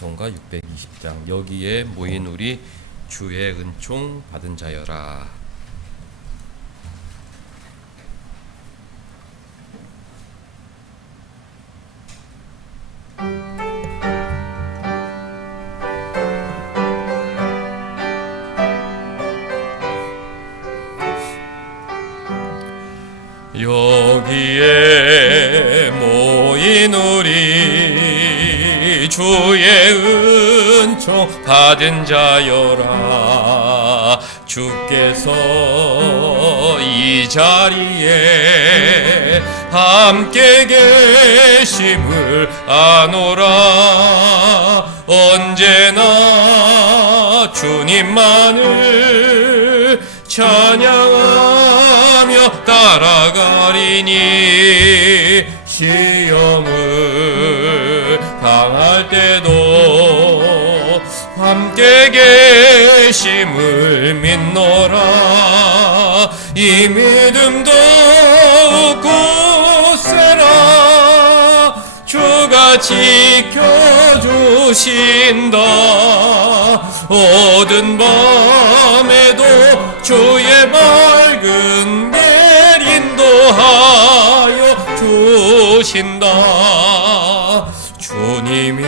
찬송가 620장 여기에 모인 우리 주의 은총 받은 자여라. 여기에 모인 우리 주의 은총 받은 자여라. 주께서 이 자리에 함께 계심을 아노라. 언제나 주님만을 찬양하며 따라가리니 시험을 당할 때도 함께 계심을 믿노라. 이 믿음 더욱 굳세라. 주가 지켜주신다. 어두운 밤에도 주의 맑은 길 인도하여 주신다. 주님이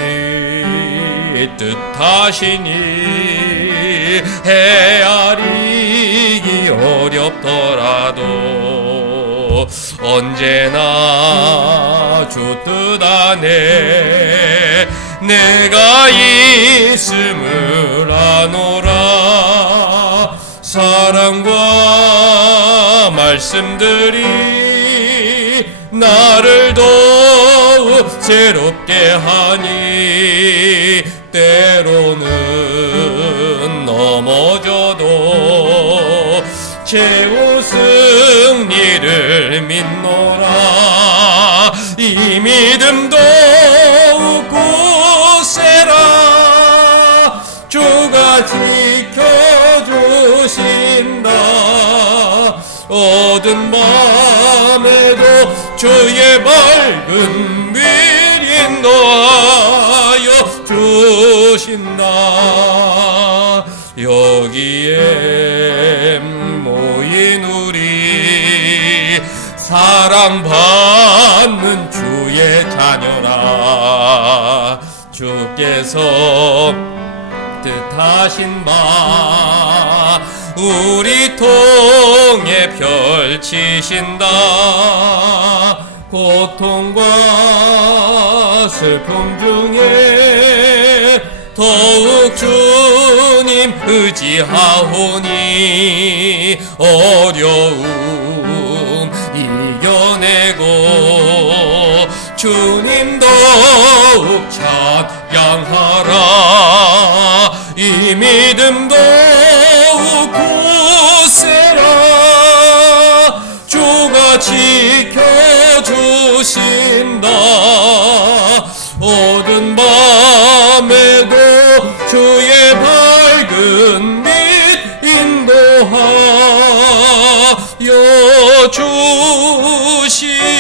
뜻하시니 헤아리기 어렵더라도 언제나 주 뜻 안에 내가 있음을 아노라. 사랑과 말씀들이 나를 더욱 새롭게 하니 때로는 넘어져도 최후 승리를 믿노라. 이 믿음 더욱 굳세라. 주가 지켜주신다. 어두운 밤에도 주의 맑은 빛 인도하여 주신다. 여기에 모인 우리 사랑받는 주의 자녀라. 주께서 뜻하신 바 우리 통해 펼치신다. 고통과 슬픔 중에 더욱 주님 의지하오니 어려움 이겨내고 주님 더욱 찬양하라. 이 믿음 더욱 굳세라. 주가 지켜주신다. 어두운 밤에도 주의 밝은 빛 인도하여 주신다.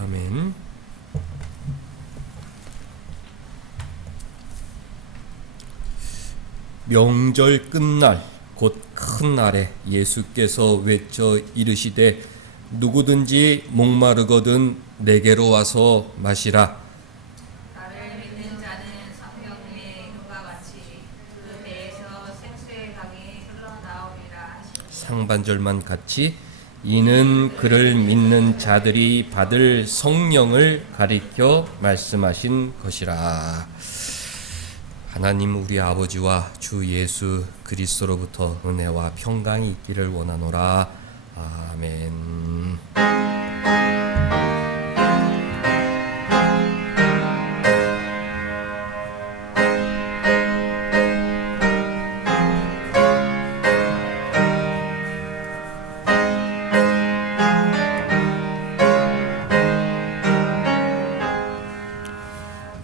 아멘. 명절 끝날 곧 큰 날에 예수께서 외쳐 이르시되 누구든지 목마르거든 내게로 와서 마시라. 나를 믿는 자는 성경 위에 그와 같이 그 배에서 생수의 강이 흘러나오리라. 상반절만 같이 이는 그를 믿는 자들이 받을 성령을 가리켜 말씀하신 것이라. 하나님 우리 아버지와 주 예수 그리스도로부터 은혜와 평강이 있기를 원하노라. 아멘.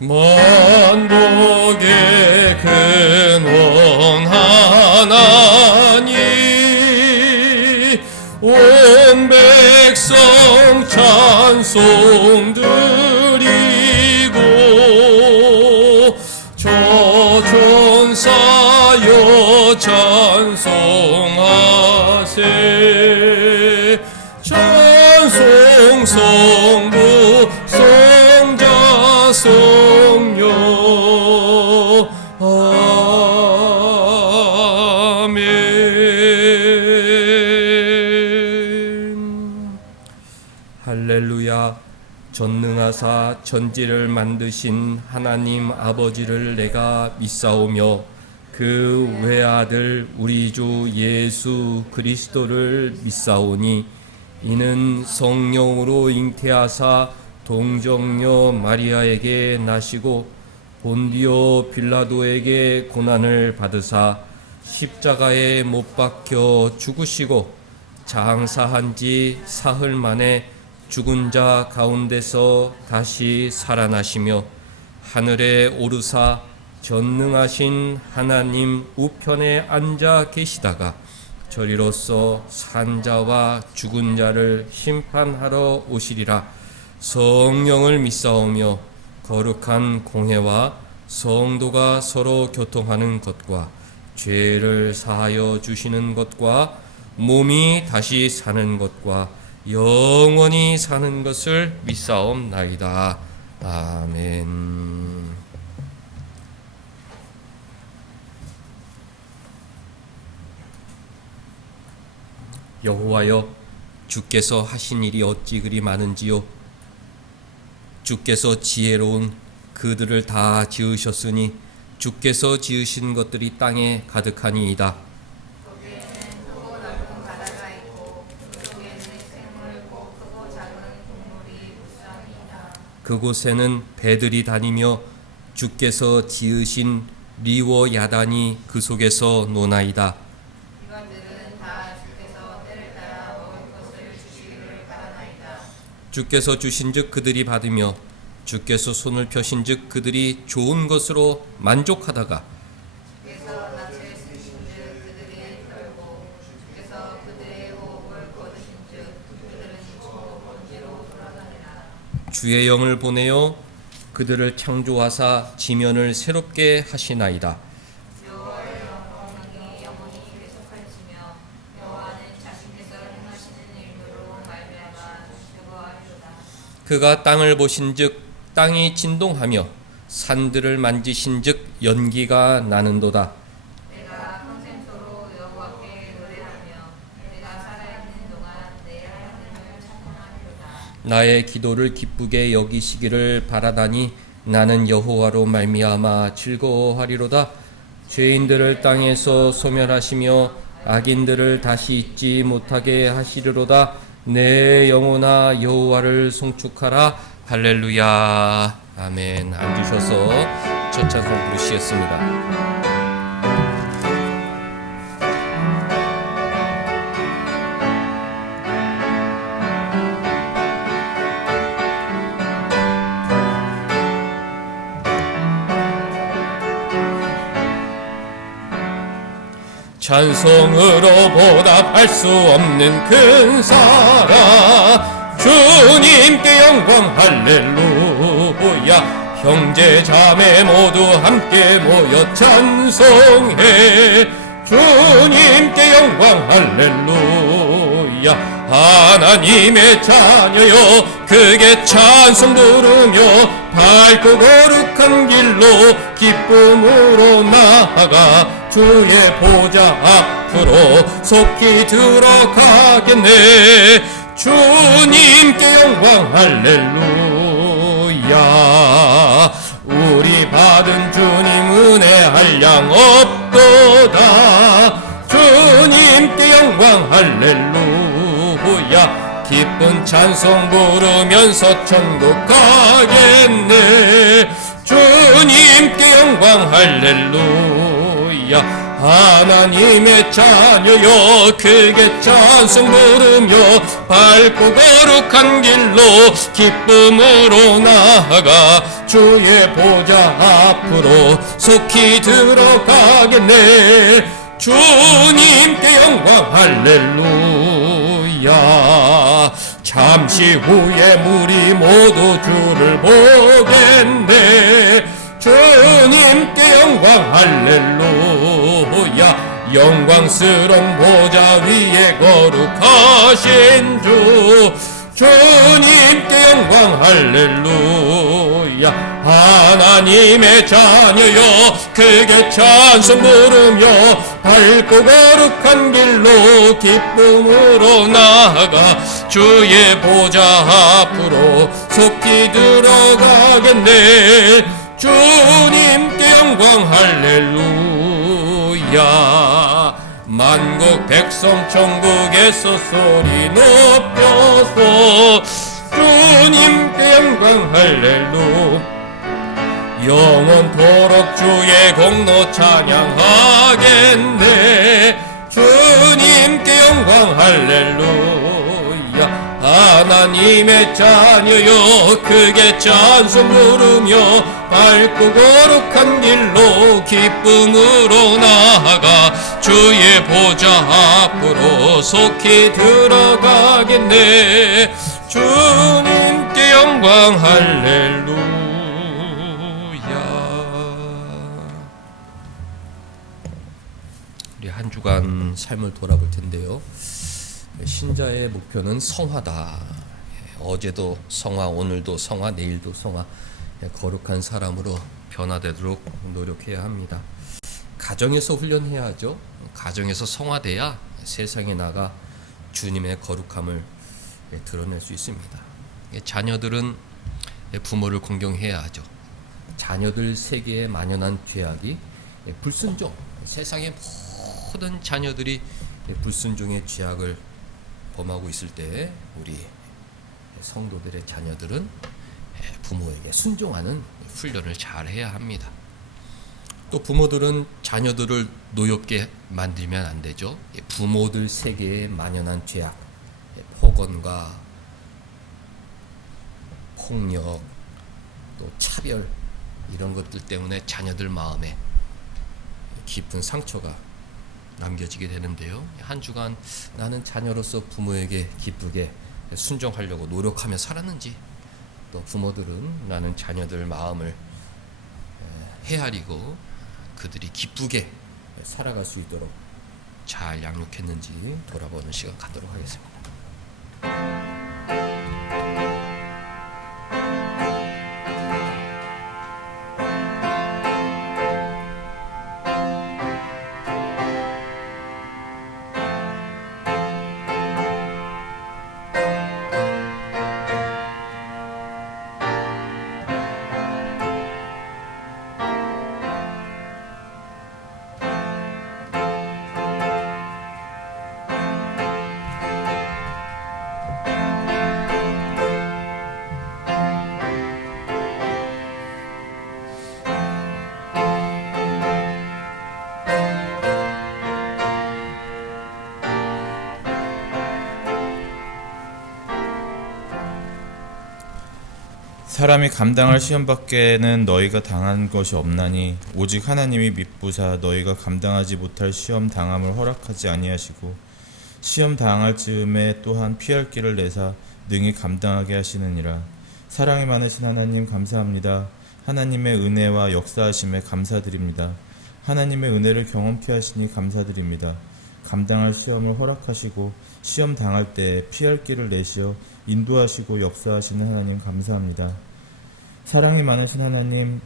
만복의 근원 하나님 온 백성 찬송하라. 찬송 드리고 저천사여 찬송하세. 찬송 성부 성자 성령 아멘. 할렐루야. 전능하사 천지를 만드신 하나님 아버지를 내가 믿사오며 그 외아들 우리 주 예수 그리스도를 믿사오니 이는 성령으로 잉태하사 동정녀 마리아에게 나시고 본디오 빌라도에게 고난을 받으사 십자가에 못 박혀 죽으시고 장사한 지 사흘 만에 죽은 자 가운데서 다시 살아나시며 하늘에 오르사 전능하신 하나님 우편에 앉아 계시다가 저리로서 산자와 죽은 자를 심판하러 오시리라. 성령을 믿사오며 거룩한 공회와 성도가 서로 교통하는 것과 죄를 사하여 주시는 것과 몸이 다시 사는 것과 영원히 사는 것을 믿사옵나이다. 아멘. 여호와여, 주께서 하신 일이 어찌 그리 많은지요. 주께서 지혜로운 그들을 다 지으셨으니 주께서 지으신 것들이 땅에 가득하니이다. 거기에는 크고 넓은 바다가 있고 그 속에는 생물 곧 크고 작은 동물이 무수합니다. 그곳에는 배들이 다니며 주께서 지으신 리워 야단이 그 속에서 노나이다. 이것들은 다 주께서 때를 따라 먹을 것을 주시기를 바라나이다. 주께서 주신즉 그들이 받으며 주께서 손을 펴신즉 그들이 좋은 것으로 만족하다가 주께서 낯을 쓰신즉 그들이 떨고 주께서 그들의 호흡을 거두신즉 그들은 저 먼지로 돌아가리라. 주의 영을 보내어 그들을 창조하사 지면을 새롭게 하시나이다. 여호와의 영광이 영원히 계속할지며 여호와는 자신께서 행하시는 일들로 말미암아 즐거워하리로다. 그가 땅을 보신즉 땅이 진동하며 산들을 만지신즉 연기가 나는도다. 내가 평생토록 여호와께 노래하며 내가 살아있는 동안 내 하나님을 찬양하리로다. 나의 기도를 기쁘게 여기시기를 바라다니 나는 여호와로 말미암아 즐거워하리로다. 죄인들을 땅에서 소멸하시며 악인들을 다시 잊지 못하게 하시리로다. 내 영혼아 여호와를 송축하라. 할렐루야. 아멘. 앉으셔서 첫 찬송 부르시겠습니다. 찬송으로 보답할 수 없는 큰 사랑 주님께 영광 할렐루야. 형제 자매 모두 함께 모여 찬송해 주님께 영광 할렐루야. 하나님의 자녀여 크게 찬송 부르며 밝고 거룩한 길로 기쁨으로 나아가 주의 보좌 앞으로 속히 들어가겠네. 주님께 영광 할렐루야. 우리 받은 주님 은혜 한량 없도다. 주님께 영광 할렐루야. 기쁜 찬송 부르면서 천국 가겠네. 주님께 영광 할렐루야. 하나님의 자녀여 크게 찬송 부르며 밝고 거룩한 길로 기쁨으로 나아가 주의 보좌 앞으로 속히 들어가겠네. 주님께 영광 할렐루야. 잠시 후에 우리 모두 주를 보겠네. 주님께 영광 할렐루야. 영광스러운 보좌 위에 거룩하신 주, 주님께 영광 할렐루야. 하나님의 자녀여 크게 찬송 부르며 밝고 거룩한 길로 기쁨으로 나아가 주의 보좌 앞으로 속히 들어가겠네. 주님께 영광 할렐루야. 만국 백성 천국에서 소리 높여서 주님께 영광 할렐루야. 영원토록 주의 공로 찬양하겠네. 주님께 영광 할렐루야. 하나님의 자녀여 크게 찬송 부르며 밝고 거룩한 길로 기쁨으로 나아가 주의 보좌 앞으로 속히 들어가겠네. 주님께 영광 할렐루야. 우리 한 주간 삶을 돌아볼 텐데요. 신자의 목표는 성화다. 어제도 성화, 오늘도 성화, 내일도 성화. 거룩한 사람으로 변화되도록 노력해야 합니다. 가정에서 훈련해야 하죠. 가정에서 성화돼야 세상에 나가 주님의 거룩함을 드러낼 수 있습니다. 자녀들은 부모를 공경해야 하죠. 자녀들 세계에 만연한 죄악이 불순종, 세상의 모든 자녀들이 불순종의 죄악을 범하고 있을 때 우리 성도들의 자녀들은 부모에게 순종하는 훈련을 잘 해야 합니다. 또 부모들은 자녀들을 노엽게 만들면 안 되죠. 부모들 세계에 만연한 죄악, 폭언과 폭력, 또 차별 이런 것들 때문에 자녀들 마음에 깊은 상처가 남겨지게 되는데요. 한 주간 나는 자녀로서 부모에게 기쁘게 순종하려고 노력하며 살았는지, 또 부모들은 나는 자녀들 마음을 헤아리고 그들이 기쁘게 살아갈 수 있도록 잘 양육했는지 돌아보는 시간 갖도록 하겠습니다. 사람이 감당할 시험 밖에는 너희가 당한 것이 없나니 오직 하나님이 미쁘사 너희가 감당하지 못할 시험 당함을 허락하지 아니하시고 시험 당할 즈음에 또한 피할 길을 내사 능히 감당하게 하시느니라. 사랑이 많으신 하나님 감사합니다. 하나님의 은혜와 역사하심에 감사드립니다. 하나님의 은혜를 경험케 하시니 감사드립니다. 감당할 시험을 허락하시고 시험 당할 때 피할 길을 내시어 인도하시고 역사하시는 하나님 감사합니다. 사랑이 많으신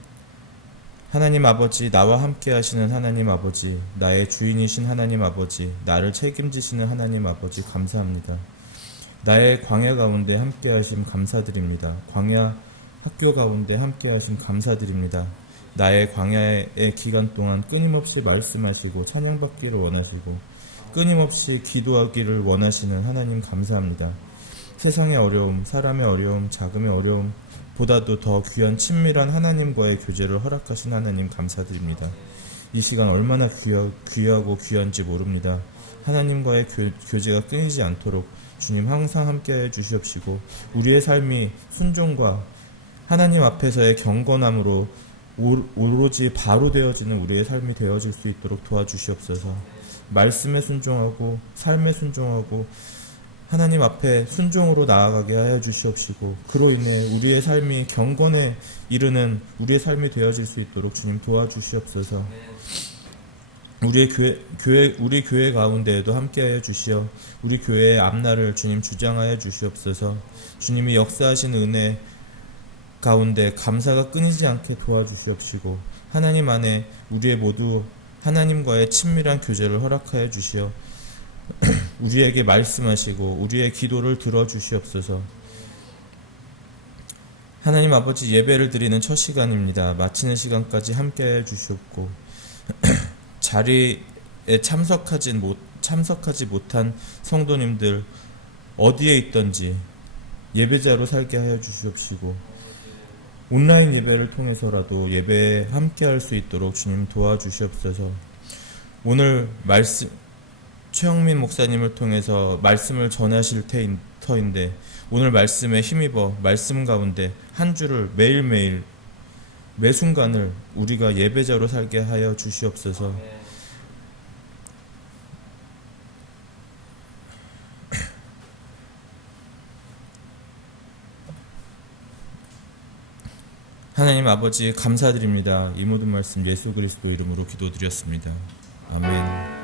하나님 아버지, 나와 함께 하시는 하나님 아버지, 나의 주인이신 하나님 아버지, 나를 책임지시는 하나님 아버지 감사합니다. 나의 광야 가운데 함께 하심 감사드립니다. 광야 학교 가운데 함께 하심 감사드립니다. 나의 광야의 기간 동안 끊임없이 말씀하시고 찬양받기를 원하시고 끊임없이 기도하기를 원하시는 하나님 감사합니다. 세상의 어려움, 사람의 어려움, 자금의 어려움 보다도 더 귀한 친밀한 하나님과의 교제를 허락하신 하나님 감사드립니다. 이 시간 얼마나 귀하고 귀한지 모릅니다. 하나님과의 교제가 끊이지 않도록 주님 항상 함께해 주시옵시고 우리의 삶이 순종과 하나님 앞에서의 경건함으로 오로지 바로 되어지는 우리의 삶이 되어질 수 있도록 도와주시옵소서. 말씀에 순종하고 삶에 순종하고 하나님 앞에 순종으로 나아가게 하여 주시옵시고 그로 인해 우리의 삶이 경건에 이르는 우리의 삶이 되어질 수 있도록 주님 도와주시옵소서. 우리 교회 가운데에도 함께하여 주시어 우리 교회의 앞날을 주님 주장하여 주시옵소서. 주님이 역사하신 은혜 가운데 감사가 끊이지 않게 도와주시옵시고 하나님 안에 우리의 모두 하나님과의 친밀한 교제를 허락하여 주시어 우리에게 말씀하시고 우리의 기도를 들어주시옵소서. 하나님 아버지, 예배를 드리는 첫 시간입니다. 마치는 시간까지 함께하여 주시옵고 자리에 참석하지 못한 성도님들 어디에 있던지 예배자로 살게 하여 주시옵시고 온라인 예배를 통해서라도 예배에 함께할 수 있도록 주님 도와주시옵소서. 오늘 말씀 최영민 목사님을 통해서 말씀을 전하실 터인데 오늘 말씀에 힘입어 말씀 가운데 한 주를 매일매일 매 순간을 우리가 예배자로 살게 하여 주시옵소서. 하나님 아버지 감사드립니다. 이 모든 말씀 예수 그리스도 이름으로 기도드렸습니다. 아멘.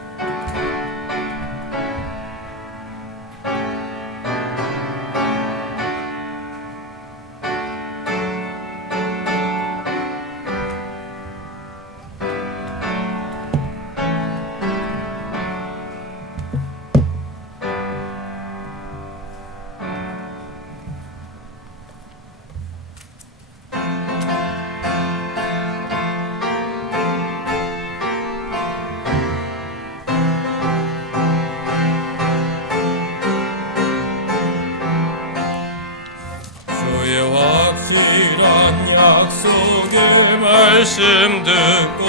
확실한 약속의 말씀 듣고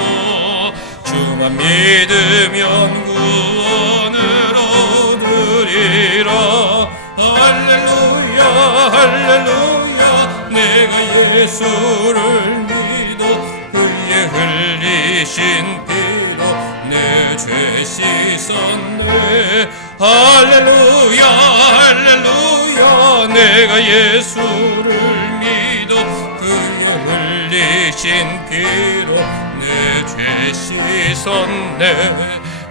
주만 믿으면 구원을 얻으리라. 할렐루야 할렐루야 내가 예수를 믿어 그의 흘리신 피로 내 죄 씻었네. 할렐루야 할렐루야 내가 예수를 믿어 그의 흘리신 피로 내 죄 씻었네.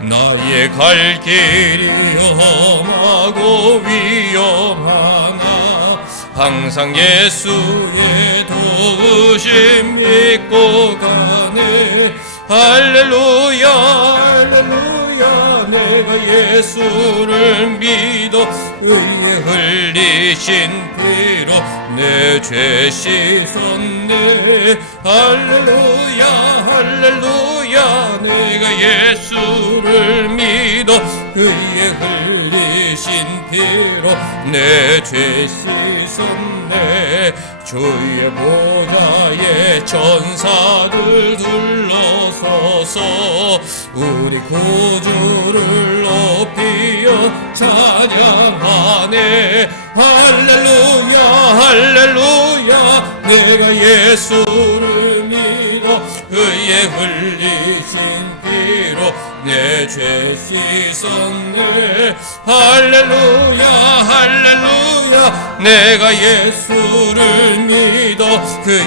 나의 갈 길이 험하고 위험하나 항상 예수의 도우심 믿고 가네. 할렐루야 할렐루야 내가 예수를 믿어 의에 흘리신 피로 내 죄 씻었네. 할렐루야 할렐루야 내가 예수를 믿어 의에 흘리신 피로 내 죄 씻었네. 주의 보좌에 천사들 둘러서서 우리 구주를 높이어 찬양하네. 할렐루야 할렐루야 내가 예수를 믿어 그의 흘리신 피로 내 죄 씻었네. 할렐루야 할렐루야 내가 예수를 믿어 그의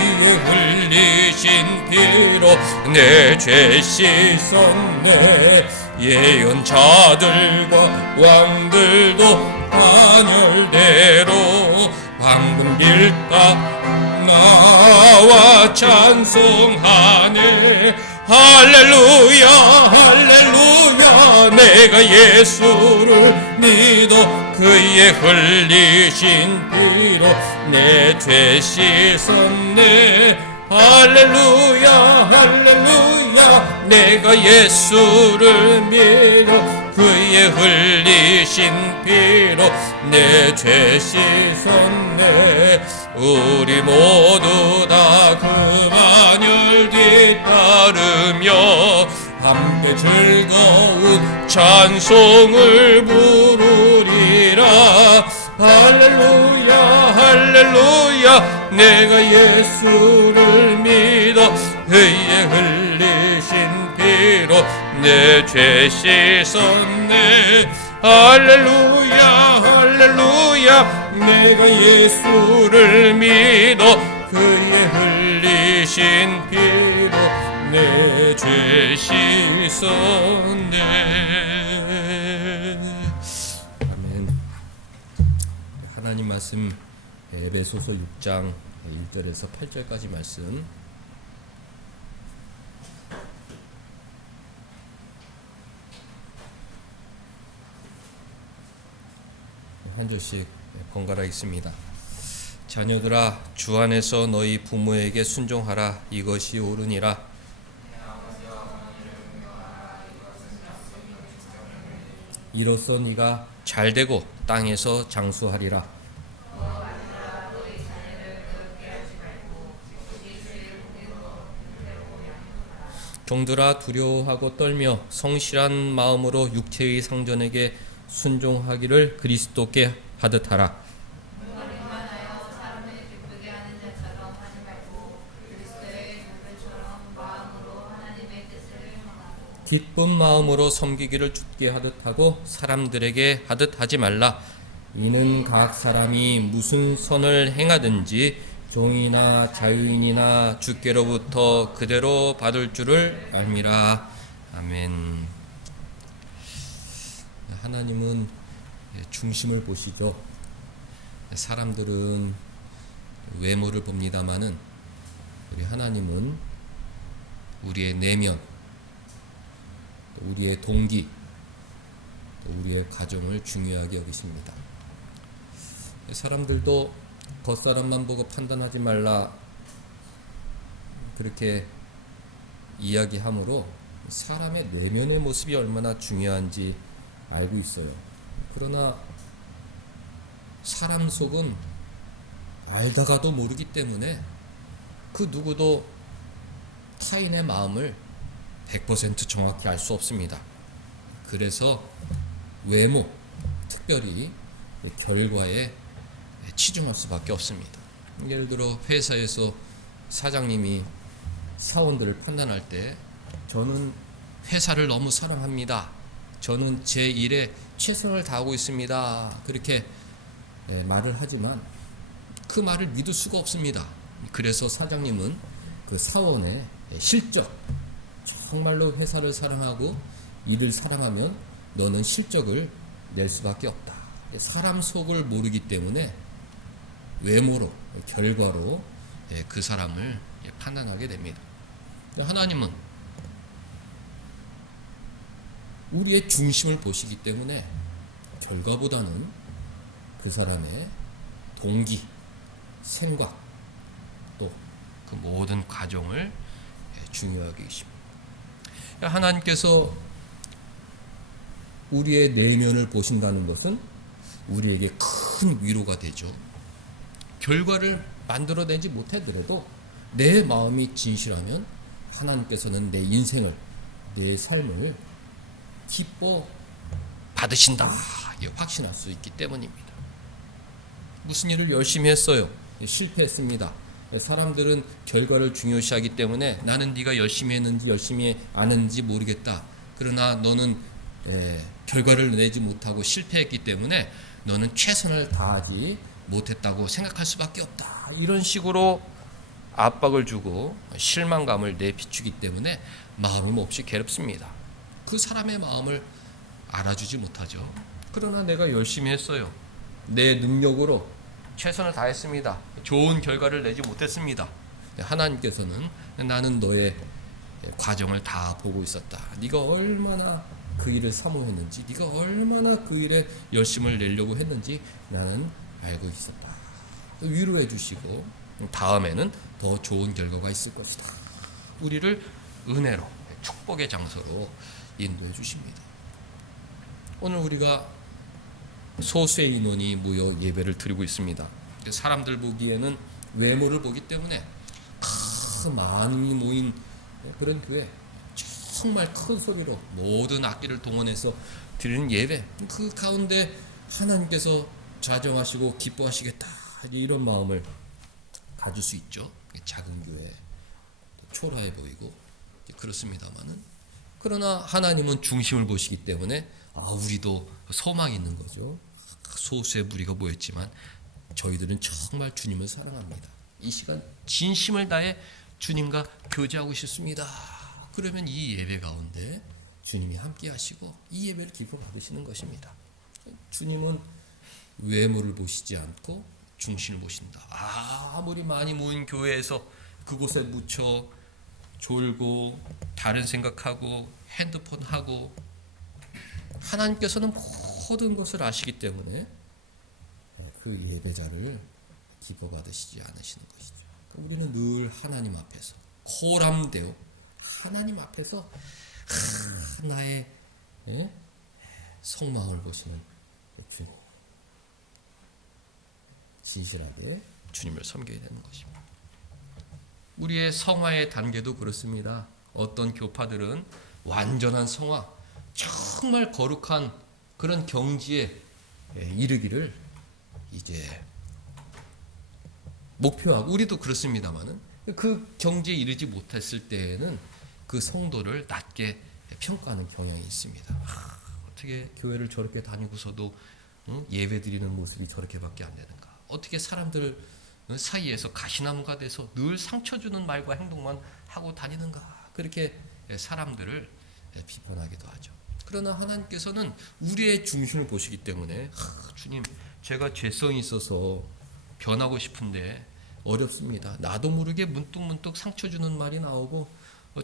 흘리신 피로 내 죄 씻었네. 예언자들과 왕들도 반열대로 황금 길가 나와 찬송하네. 할렐루야 할렐루야 내가 예수를 믿어 그의 흘리신 피로 내 죄 씻었네. 할렐루야 할렐루야 내가 예수를 믿어 그의 흘리신 피로 내 죄 씻었네. 우리 모두 다 그 반열 뒤따르며 함께 즐거운 찬송을 부르리라. 할렐루야 할렐루야 내가 예수를 믿어 그의 흘리신 피로 내 죄 씻었네. 할렐루야 할렐루야 내가 예수를 믿어 그의 흘리신 피로 내 죄 씻었네. 아멘. 하나님 말씀 에베소서 6장 1절에서 8절까지 말씀 한 절씩 번갈아 읽습니다. 자녀들아 주 안에서 너희 부모에게 순종하라. 이것이 옳으니라. 이로써 네가 잘되고 땅에서 장수하리라. 종들아 두려워하고 떨며 성실한 마음으로 육체의 상전에게 순종하기를 그리스도께 하듯하라. 기쁜 마음으로 섬기기를 주께 하듯 하고 사람들에게 하듯 하지 말라. 이는 각 사람이 무슨 선을 행하든지 종이나 자유인이나 주께로부터 그대로 받을 줄을 알미라. 아멘. 하나님은 중심을 보시죠. 사람들은 외모를 봅니다마는 우리 하나님은 우리의 내면, 우리의 동기, 우리의 가정을 중요하게 여기십니다. 사람들도 겉사람만 보고 판단하지 말라 그렇게 이야기하므로 사람의 내면의 모습이 얼마나 중요한지 알고 있어요. 그러나 사람 속은 알다가도 모르기 때문에 그 누구도 타인의 마음을 100% 정확히 알 수 없습니다. 그래서 외모, 특별히 결과에 치중할 수밖에 없습니다. 예를 들어 회사에서 사장님이 사원들을 판단할 때 저는 회사를 너무 사랑합니다. 저는 제 일에 최선을 다하고 있습니다. 그렇게 말을 하지만 그 말을 믿을 수가 없습니다. 그래서 사장님은 그 사원의 실적, 정말로 회사를 사랑하고 일을 사랑하면 너는 실적을 낼 수밖에 없다. 사람 속을 모르기 때문에 외모로, 결과로 그 사람을 판단하게 됩니다. 하나님은 우리의 중심을 보시기 때문에 결과보다는 그 사람의 동기, 생각, 또 그 모든 과정을 중요하게 계십니다. 하나님께서 우리의 내면을 보신다는 것은 우리에게 큰 위로가 되죠. 결과를 만들어내지 못하더라도 내 마음이 진실하면 하나님께서는 내 인생을, 내 삶을 기뻐 받으신다 확신할 수 있기 때문입니다. 무슨 일을 열심히 했어요. 실패했습니다. 사람들은 결과를 중요시하기 때문에 나는 네가 열심히 했는지 열심히 안 했는지 모르겠다. 그러나 너는 결과를 내지 못하고 실패했기 때문에 너는 최선을 다하지 못했다고 생각할 수밖에 없다. 이런 식으로 압박을 주고 실망감을 내비추기 때문에 마음은 몹시 괴롭습니다. 그 사람의 마음을 알아주지 못하죠. 그러나 내가 열심히 했어요. 내 능력으로 최선을 다했습니다. 좋은 결과를 내지 못했습니다. 하나님께서는 나는 너의 과정을 다 보고 있었다. 네가 얼마나 그 일을 사모했는지, 네가 얼마나 그 일에 열심을 내려고 했는지 나는 알고 있었다. 위로해 주시고 다음에는 더 좋은 결과가 있을 것이다. 우리를 은혜로, 축복의 장소로 인도해 주십니다. 오늘 우리가 소수의 인원이 모여 예배를 드리고 있습니다. 사람들 보기에는 외모를 보기 때문에 많이 모인 그런 교회, 정말 큰 소리로 모든 악기를 동원해서 드리는 예배, 그 가운데 하나님께서 좌정하시고 기뻐하시겠다 이런 마음을 가질 수 있죠. 작은 교회, 초라해 보이고 그렇습니다만은, 그러나 하나님은 중심을 보시기 때문에 우리도 소망이 있는 거죠. 소수의 무리가 모였지만 저희들은 정말 주님을 사랑합니다. 이 시간 진심을 다해 주님과 교제하고 싶습니다. 그러면 이 예배 가운데 주님이 함께 하시고 이 예배를 기뻐 받으시는 것입니다. 주님은 외모를 보시지 않고 중심을 보신다. 아무리 많이 모인 교회에서 그곳에 묻혀 졸고 다른 생각하고 핸드폰 하고, 하나님께서는 모든 것을 아시기 때문에 그 예배자를 기뻐 받으시지 않으시는 것이죠. 우리는 늘 하나님 앞에서 호람되어 하나님 앞에서 나의 속마음을 보시는 주님, 진실하게 주님을 섬겨야 되는 것입니다. 우리의 성화의 단계도 그렇습니다. 어떤 교파들은 완전한 성화, 정말 거룩한 그런 경지에 이르기를 이제 목표하고, 우리도 그렇습니다만은 그 경지에 이르지 못했을 때에는 그 성도를 낮게 평가하는 경향이 있습니다. 어떻게 교회를 저렇게 다니고서도 예배 드리는 모습이 저렇게밖에 안 되는가? 어떻게 사람들 사이에서 가시나무가 돼서 늘 상처 주는 말과 행동만 하고 다니는가? 그렇게 사람들을 비판하기도 하죠. 그러나 하나님께서는 우리의 중심을 보시기 때문에 주님, 제가 죄성이 있어서 변하고 싶은데 어렵습니다. 나도 모르게 문득문득 상처 주는 말이 나오고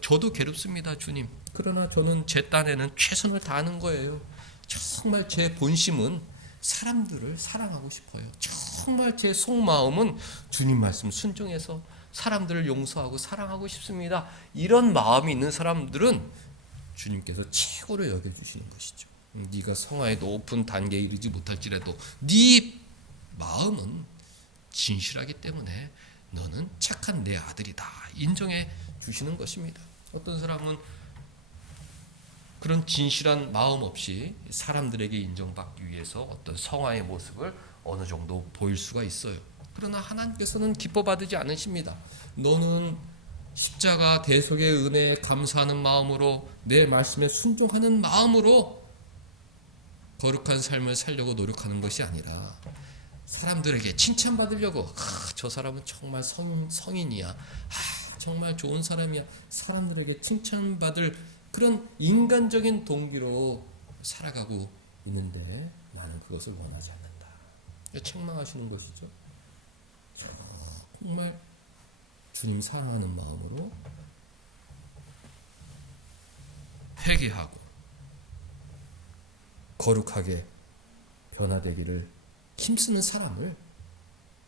저도 괴롭습니다, 주님. 그러나 저는 제 딴에는 최선을 다하는 거예요. 정말 제 본심은 사람들을 사랑하고 싶어요. 정말 제 속마음은 주님 말씀 순종해서 사람들을 용서하고 사랑하고 싶습니다. 이런 마음이 있는 사람들은 주님께서 최고로 여겨주시는 것이죠. 네가 성화의 높은 단계에 이르지 못할지라도 네 마음은 진실하기 때문에 너는 착한 내 아들이다 인정해 주시는 것입니다. 어떤 사람은 그런 진실한 마음 없이 사람들에게 인정받기 위해서 어떤 성화의 모습을 어느 정도 보일 수가 있어요. 그러나 하나님께서는 기뻐 받지 않으십니다. 너는 십자가 대속의 은혜에 감사하는 마음으로, 내 말씀에 순종하는 마음으로 거룩한 삶을 살려고 노력하는 것이 아니라 사람들에게 칭찬받으려고, 저 사람은 정말 성인이야, 정말 좋은 사람이야, 사람들에게 칭찬받을 그런 인간적인 동기로 살아가고 있는데 나는 그것을 원하지 않는다. 책망하시는 것이죠. 정말 주님 사랑하는 마음으로 회개하고 거룩하게 변화되기를 힘쓰는 사람을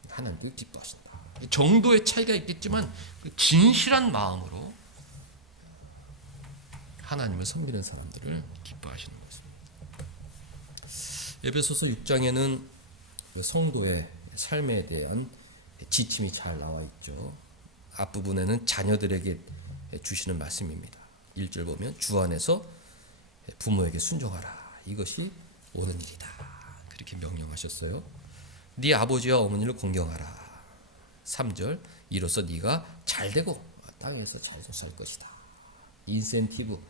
하나님도 기뻐하신다. 정도의 차이가 있겠지만 진실한 마음으로 하나님을 섬기는 사람들을 기뻐하시는 것입니다. 에베소서 6장에는 성도의 삶에 대한 지침이 잘 나와 있죠. 앞부분에는 자녀들에게 주시는 말씀입니다. 1절 보면 주 안에서 부모에게 순종하라. 이것이 옳은 일이다. 그렇게 명령하셨어요. 네 아버지와 어머니를 공경하라. 3절 이로써 네가 잘되고 땅에서 잘 살 것이다. 인센티브.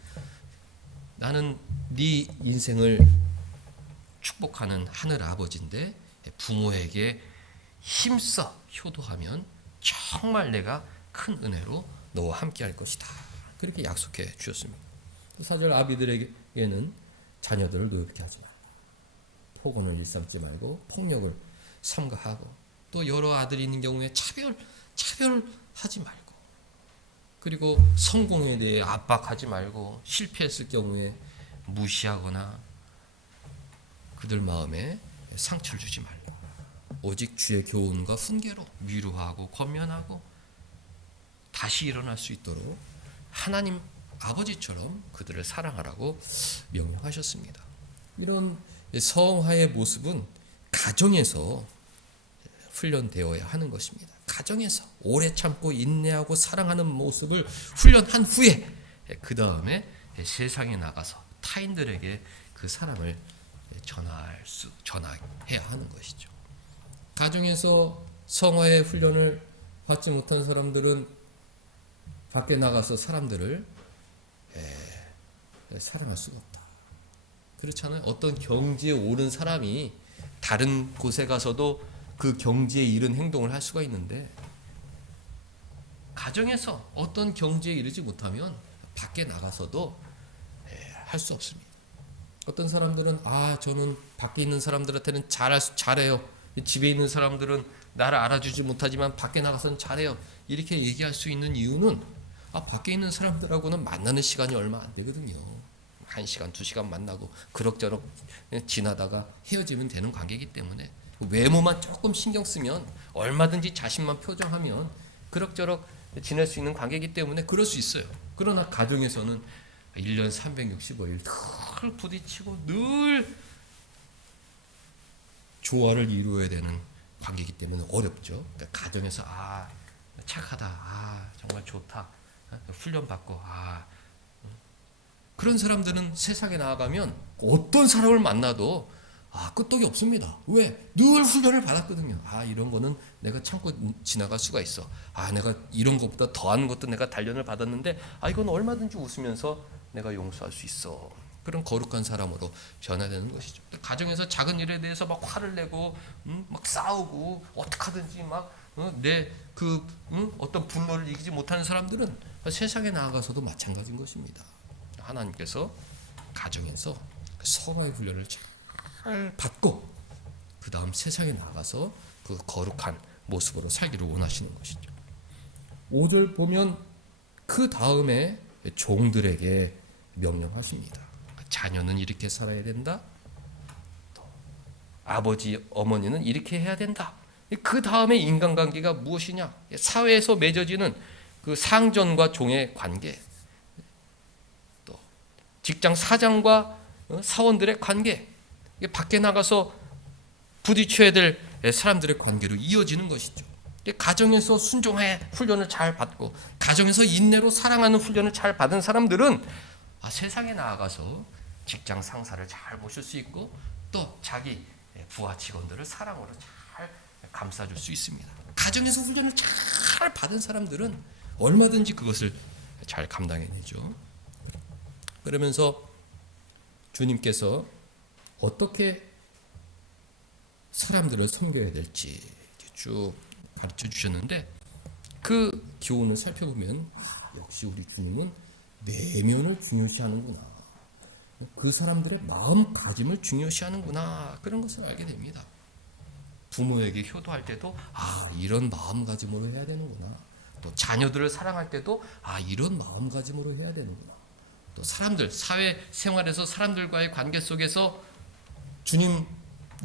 나는 네 인생을 축복하는 하늘 아버지인데 부모에게 힘써 효도하면 정말 내가 큰 은혜로 너와 함께 할 것이다. 그렇게 약속해 주셨습니다. 4절 아비들에게는 자녀들을 노엽게 하지 말고, 폭언을 일삼지 말고 폭력을 삼가하고, 또 여러 아들이 있는 경우에 차별하지 말고, 그리고 성공에 대해 압박하지 말고, 실패했을 경우에 무시하거나 그들 마음에 상처를 주지 말고, 오직 주의 교훈과 훈계로 위로하고 권면하고 다시 일어날 수 있도록 하나님 아버지처럼 그들을 사랑하라고 명령하셨습니다. 이런 성화의 모습은 가정에서 훈련되어야 하는 것입니다. 가정에서 오래 참고 인내하고 사랑하는 모습을 훈련한 후에 그 다음에 세상에 나가서 타인들에게 그 사랑을 전해야 하는 것이죠. 가정에서 성화의 훈련을 받지 못한 사람들은 밖에 나가서 사람들을 사랑할 수가 없다. 그렇잖아요. 어떤 경지에 오른 사람이 다른 곳에 가서도 그 경지에 이른 행동을 할 수가 있는데, 가정에서 어떤 경지에 이르지 못하면 밖에 나가서도 할 수 없습니다. 어떤 사람들은 저는 밖에 있는 사람들한테는 잘해요. 집에 있는 사람들은 나를 알아주지 못하지만 밖에 나가서는 잘해요. 이렇게 얘기할 수 있는 이유는 밖에 있는 사람들하고는 만나는 시간이 얼마 안 되거든요. 1시간, 2시간 만나고 그럭저럭 지나다가 헤어지면 되는 관계이기 때문에, 외모만 조금 신경 쓰면 얼마든지 자신만 표정하면 그럭저럭 지낼 수 있는 관계이기 때문에 그럴 수 있어요. 그러나 가정에서는 1년 365일 늘 부딪히고 늘 조화를 이루어야 되는 관계이기 때문에 어렵죠. 그러니까 가정에서 착하다, 정말 좋다, 훈련 받고 그런 사람들은 세상에 나아가면 어떤 사람을 만나도 끄떡이 없습니다. 왜? 늘 훈련을 받았거든요. 이런 거는 내가 참고 지나갈 수가 있어. 내가 이런 것보다 더한 것도 내가 단련을 받았는데 이건 얼마든지 웃으면서 내가 용서할 수 있어. 그런 거룩한 사람으로 변화되는 것이죠. 가정에서 작은 일에 대해서 막 화를 내고 막 싸우고 어떡하든지 막 내 어떤 분노를 이기지 못하는 사람들은 세상에 나아가서도 마찬가지인 것입니다. 하나님께서 가정에서 서로의 훈련을 잘 받고 그 다음 세상에 나가서 그 거룩한 모습으로 살기를 원하시는 것이죠. 5절 보면 그 다음에 종들에게 명령하십니다. 자녀는 이렇게 살아야 된다. 또 아버지, 어머니는 이렇게 해야 된다. 그 다음에 인간관계가 무엇이냐? 사회에서 맺어지는 그 상전과 종의 관계, 또 직장 사장과 사원들의 관계, 밖에 나가서 부딪혀야 될 사람들의 관계로 이어지는 것이죠. 가정에서 순종의 훈련을 잘 받고 가정에서 인내로 사랑하는 훈련을 잘 받은 사람들은 세상에 나아가서 직장 상사를 잘 모실 수 있고 또 자기 부하 직원들을 사랑으로 잘 감싸줄 수 있습니다. 가정에서 훈련을 잘 받은 사람들은 얼마든지 그것을 잘 감당해내죠. 그러면서 주님께서 어떻게 사람들을 섬겨야 될지 쭉 가르쳐 주셨는데, 그 교훈을 살펴보면 역시 우리 주님은 내면을 중요시하는구나, 그 사람들의 마음가짐을 중요시하는구나, 그런 것을 알게 됩니다. 부모에게 효도할 때도 이런 마음가짐으로 해야 되는구나, 또 자녀들을 사랑할 때도 이런 마음가짐으로 해야 되는구나, 또 사람들, 사회 생활에서 사람들과의 관계 속에서 주님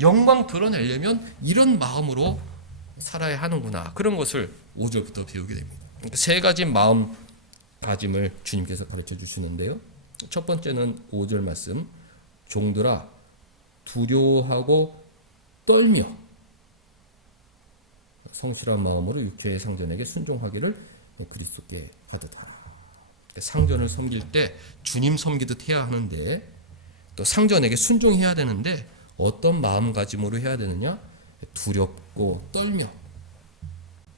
영광 드러내려면 이런 마음으로 살아야 하는구나, 그런 것을 5절부터 배우게 됩니다. 그러니까 세 가지 마음가짐을 주님께서 가르쳐 주시는데요. 첫 번째는 5절 말씀, 종들아 두려워하고 떨며 성실한 마음으로 육체의 상전에게 순종하기를 그리스도께 하듯 하라. 상전을 섬길 때 주님 섬기듯 해야 하는데, 또 상전에게 순종해야 되는데 어떤 마음가짐으로 해야 되느냐? 두렵고 떨며,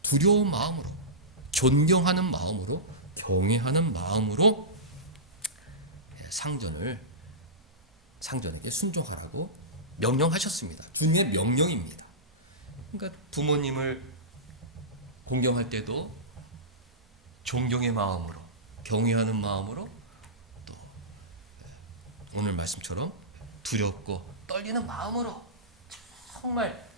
두려운 마음으로, 존경하는 마음으로, 경외하는 마음으로 상전에게 순종하라고 명령하셨습니다. 주님의 명령입니다. 그러니까 부모님을 공경할 때도 존경의 마음으로, 경외하는 마음으로, 또 오늘 말씀처럼 두렵고 떨리는 마음으로 정말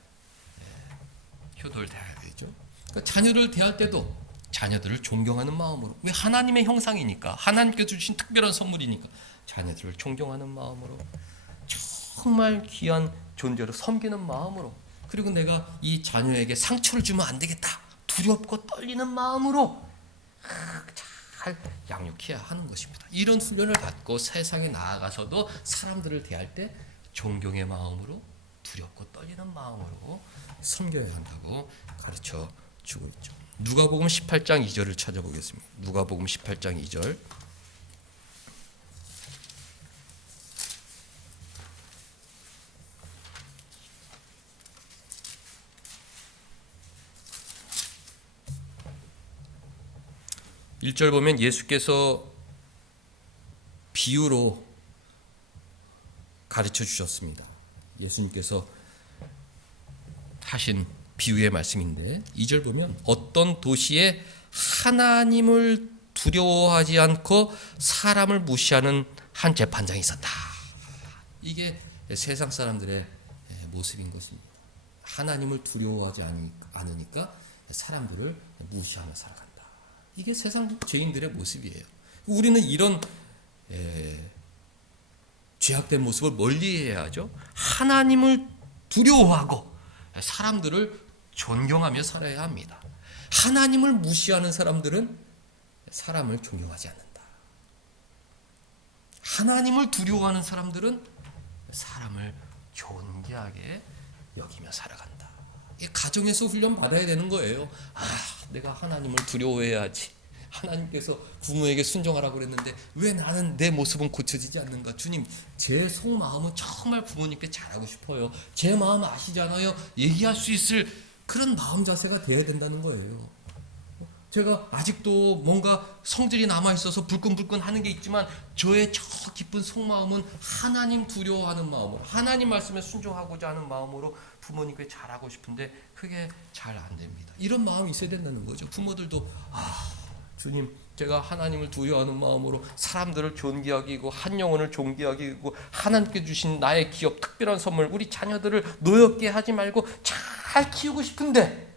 효도를 다해야 되죠. 그러니까 자녀를 대할 때도 자녀들을 존경하는 마음으로, 왜? 하나님의 형상이니까, 하나님께서 주신 특별한 선물이니까 자녀들을 존경하는 마음으로, 정말 귀한 존재로 섬기는 마음으로, 그리고 내가 이 자녀에게 상처를 주면 안 되겠다, 두렵고 떨리는 마음으로 잘 양육해야 하는 것입니다. 이런 훈련을 받고 세상에 나아가서도 사람들을 대할 때 존경의 마음으로, 두렵고 떨리는 마음으로 섬겨야 한다고 가르쳐 주고 있죠. 누가복음 18장 2절을 찾아보겠습니다. 누가복음 18장 2절. (1절) 보면 예수께서 비유로 가르쳐 주셨습니다. 예수님께서 하신 비유의 말씀인데 2절 보면 어떤 도시에 하나님을 두려워하지 않고 사람을 무시하는 한 재판장이 있었다. 이게 세상 사람들의 모습인 것입니다. 하나님을 두려워하지 않으니까 사람들을 무시하며 살아간다. 이게 세상 죄인들의 모습이에요. 우리는 이런 죄악된 모습을 멀리해야 하죠. 하나님을 두려워하고 사람들을 존경하며 살아야 합니다. 하나님을 무시하는 사람들은 사람을 존경하지 않는다. 하나님을 두려워하는 사람들은 사람을 존귀하게 여기며 살아간다. 이 가정에서 훈련 받아야 되는 거예요. 내가 하나님을 두려워해야지. 하나님께서 부모에게 순종하라고 그랬는데 왜 나는 내 모습은 고쳐지지 않는가? 주님, 제 속마음은 정말 부모님께 잘하고 싶어요. 제 마음 아시잖아요. 얘기할 수 있을 그런 마음 자세가 돼야 된다는 거예요. 제가 아직도 뭔가 성질이 남아있어서 불끈불끈 하는 게 있지만 저의 저 깊은 속마음은 하나님 두려워하는 마음으로, 하나님 말씀에 순종하고자 하는 마음으로 부모님께 잘하고 싶은데 그게 잘 안 됩니다. 이런 마음이 있어야 된다는 거죠. 부모들도 주님, 제가 하나님을 두려워하는 마음으로 사람들을 존귀하게 여기고 한 영혼을 존귀하게 여기고 하나님께 주신 나의 기업 특별한 선물 우리 자녀들을 노엽게 하지 말고 잘 키우고 싶은데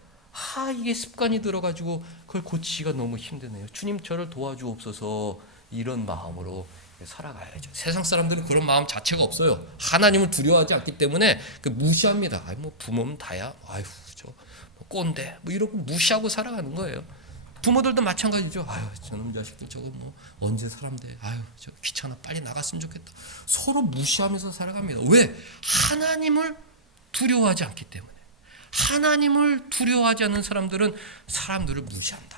이게 습관이 들어가지고 그걸 고치기가 너무 힘드네요. 주님, 저를 도와주옵소서. 이런 마음으로 살아가야죠. 세상 사람들은 그런 마음 자체가 없어요. 하나님을 두려워하지 않기 때문에 무시합니다. 부모는 다야. 저 꼰대. 이러고 무시하고 살아가는 거예요. 부모들도 마찬가지죠. 저놈 자식들 저거 언제 사람 돼. 저 귀찮아. 빨리 나갔으면 좋겠다. 서로 무시하면서 살아갑니다. 왜? 하나님을 두려워하지 않기 때문에. 하나님을 두려워하지 않는 사람들은 사람들을 무시한다.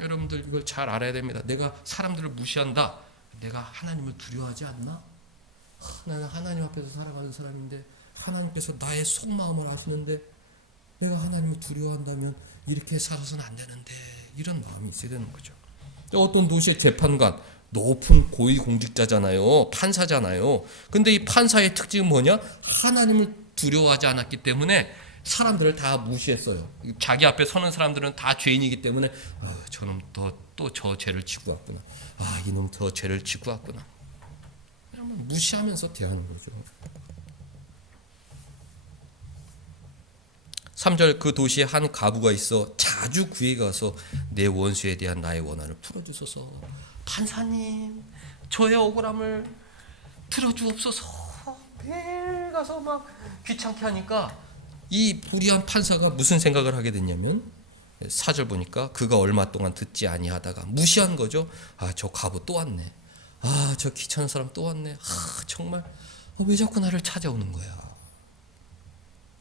여러분들 이걸 잘 알아야 됩니다. 내가 사람들을 무시한다. 내가 하나님을 두려워하지 않나? 나는 하나님 앞에서 살아가는 사람인데 하나님께서 나의 속마음을 아시는데 내가 하나님을 두려워한다면 이렇게 살아서는 안 되는데 이런 마음이 있어야 되는 거죠. 어떤 도시의 재판관, 높은 고위공직자잖아요. 판사잖아요. 근데 이 판사의 특징은 뭐냐? 하나님을 두려워하지 않았기 때문에 사람들을 다 무시했어요. 자기 앞에 서는 사람들은 다 죄인이기 때문에 저놈 또 저 죄를 지고 왔구나. 이놈 저 죄를 지고 왔구나. 무시하면서 대하는 거죠. 3절 그 도시에 한 가부가 있어 자주 그에 가서 내 원수에 대한 나의 원한을 풀어주소서. 판사님, 저의 억울함을 들어주옵소서. 매일 가서 막 귀찮게 하니까 이 불의한 판사가 무슨 생각을 하게 됐냐면 4절 보니까 그가 얼마 동안 듣지 아니하다가 무시한 거죠. 저 가부 또 왔네. 저 귀찮은 사람 또 왔네. 정말 왜 자꾸 나를 찾아오는 거야.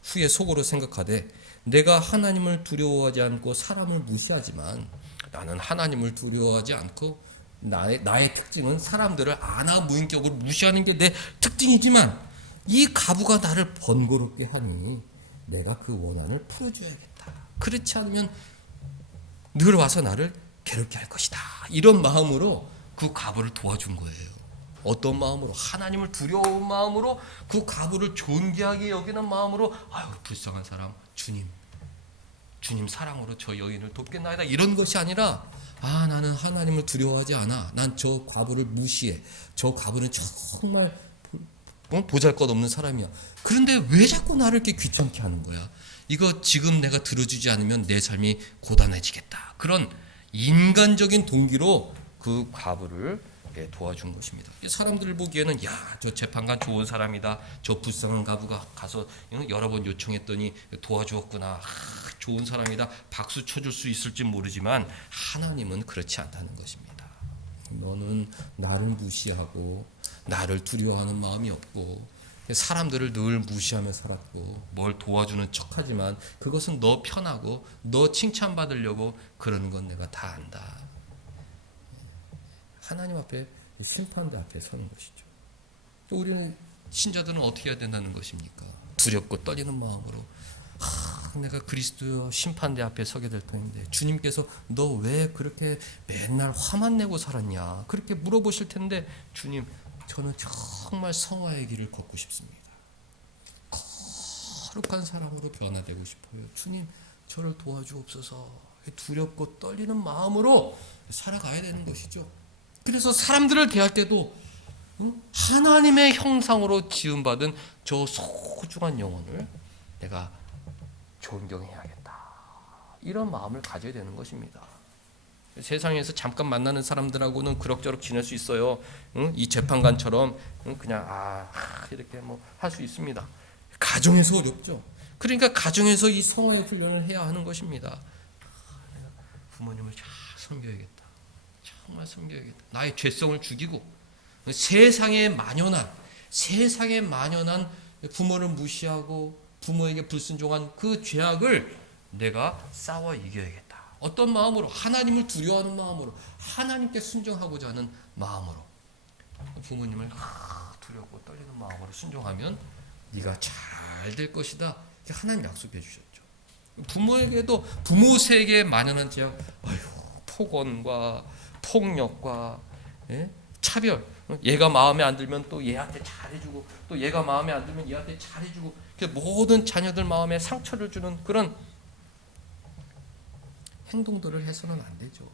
후에 속으로 생각하되 내가 하나님을 두려워하지 않고 사람을 무시하지만 나는 하나님을 두려워하지 않고 나의 특징은 사람들을 무인격으로 무시하는 게 내 특징이지만 이 가부가 나를 번거롭게 하니 내가 그 원한을 풀어줘야겠다. 그렇지 않으면 늘 와서 나를 괴롭게 할 것이다. 이런 마음으로 그 가부를 도와준 거예요. 어떤 마음으로? 하나님을 두려운 마음으로, 그 가부를 존귀하게 여기는 마음으로, 불쌍한 사람, 주님 사랑으로 저 여인을 돕겠나이다. 이런 것이 아니라 나는 하나님을 두려워하지 않아. 난 저 가부를 무시해. 저 가부는 정말 보잘것없는 사람이야. 그런데 왜 자꾸 나를 이렇게 귀찮게 하는 거야? 이거 지금 내가 들어주지 않으면 내 삶이 고단해지겠다. 그런 인간적인 동기로 그 가부를 도와준 것입니다. 사람들 보기에는 저 재판관 좋은 사람이다. 저 불쌍한 가부가 가서 여러 번 요청했더니 도와주었구나. 좋은 사람이다. 박수 쳐줄 수 있을지 모르지만 하나님은 그렇지 않다는 것입니다. 너는 나를 무시하고 나를 두려워하는 마음이 없고 사람들을 늘 무시하며 살았고 뭘 도와주는 척하지만 그것은 너 편하고 너 칭찬받으려고 그러는 건 내가 다 안다. 하나님 앞에 심판대 앞에 서는 것이죠. 우리는 신자들은 어떻게 해야 된다는 것입니까? 두렵고 떨리는 마음으로 내가 그리스도 심판대 앞에 서게 될 터인데 주님께서 너 왜 그렇게 맨날 화만 내고 살았냐 그렇게 물어보실 텐데 주님 저는 정말 성화의 길을 걷고 싶습니다. 거룩한 사람으로 변화되고 싶어요. 주님, 저를 도와주옵소서. 두렵고 떨리는 마음으로 살아가야 되는 것이죠. 그래서 사람들을 대할 때도 하나님의 형상으로 지음받은 저 소중한 영혼을 내가 존경해야겠다. 이런 마음을 가져야 되는 것입니다. 세상에서 잠깐 만나는 사람들하고는 그럭저럭 지낼 수 있어요. 이 재판관처럼 그냥 이렇게 뭐 할 수 있습니다. 가정에서 어렵죠. 그러니까 가정에서 이 성화의 훈련을 해야 하는 것입니다. 부모님을 잘 섬겨야겠다. 정말 섬겨야겠다. 나의 죄성을 죽이고 세상에 만연한 부모를 무시하고 부모에게 불순종한 그 죄악을 내가 싸워 이겨야겠다. 어떤 마음으로? 하나님을 두려워하는 마음으로, 하나님께 순종하고자 하는 마음으로. 부모님을 두렵고 떨리는 마음으로 순종하면 네가 잘 될 것이다. 하나님 약속해 주셨죠. 부모에게도 부모 세계에 만연한 죄악, 폭언과 폭력과 차별. 얘가 마음에 안 들면 또 얘한테 잘해주고, 또 얘가 마음에 안 들면 얘한테 잘해주고, 모든 자녀들 마음에 상처를 주는 그런 행동들을 해서는 안 되죠.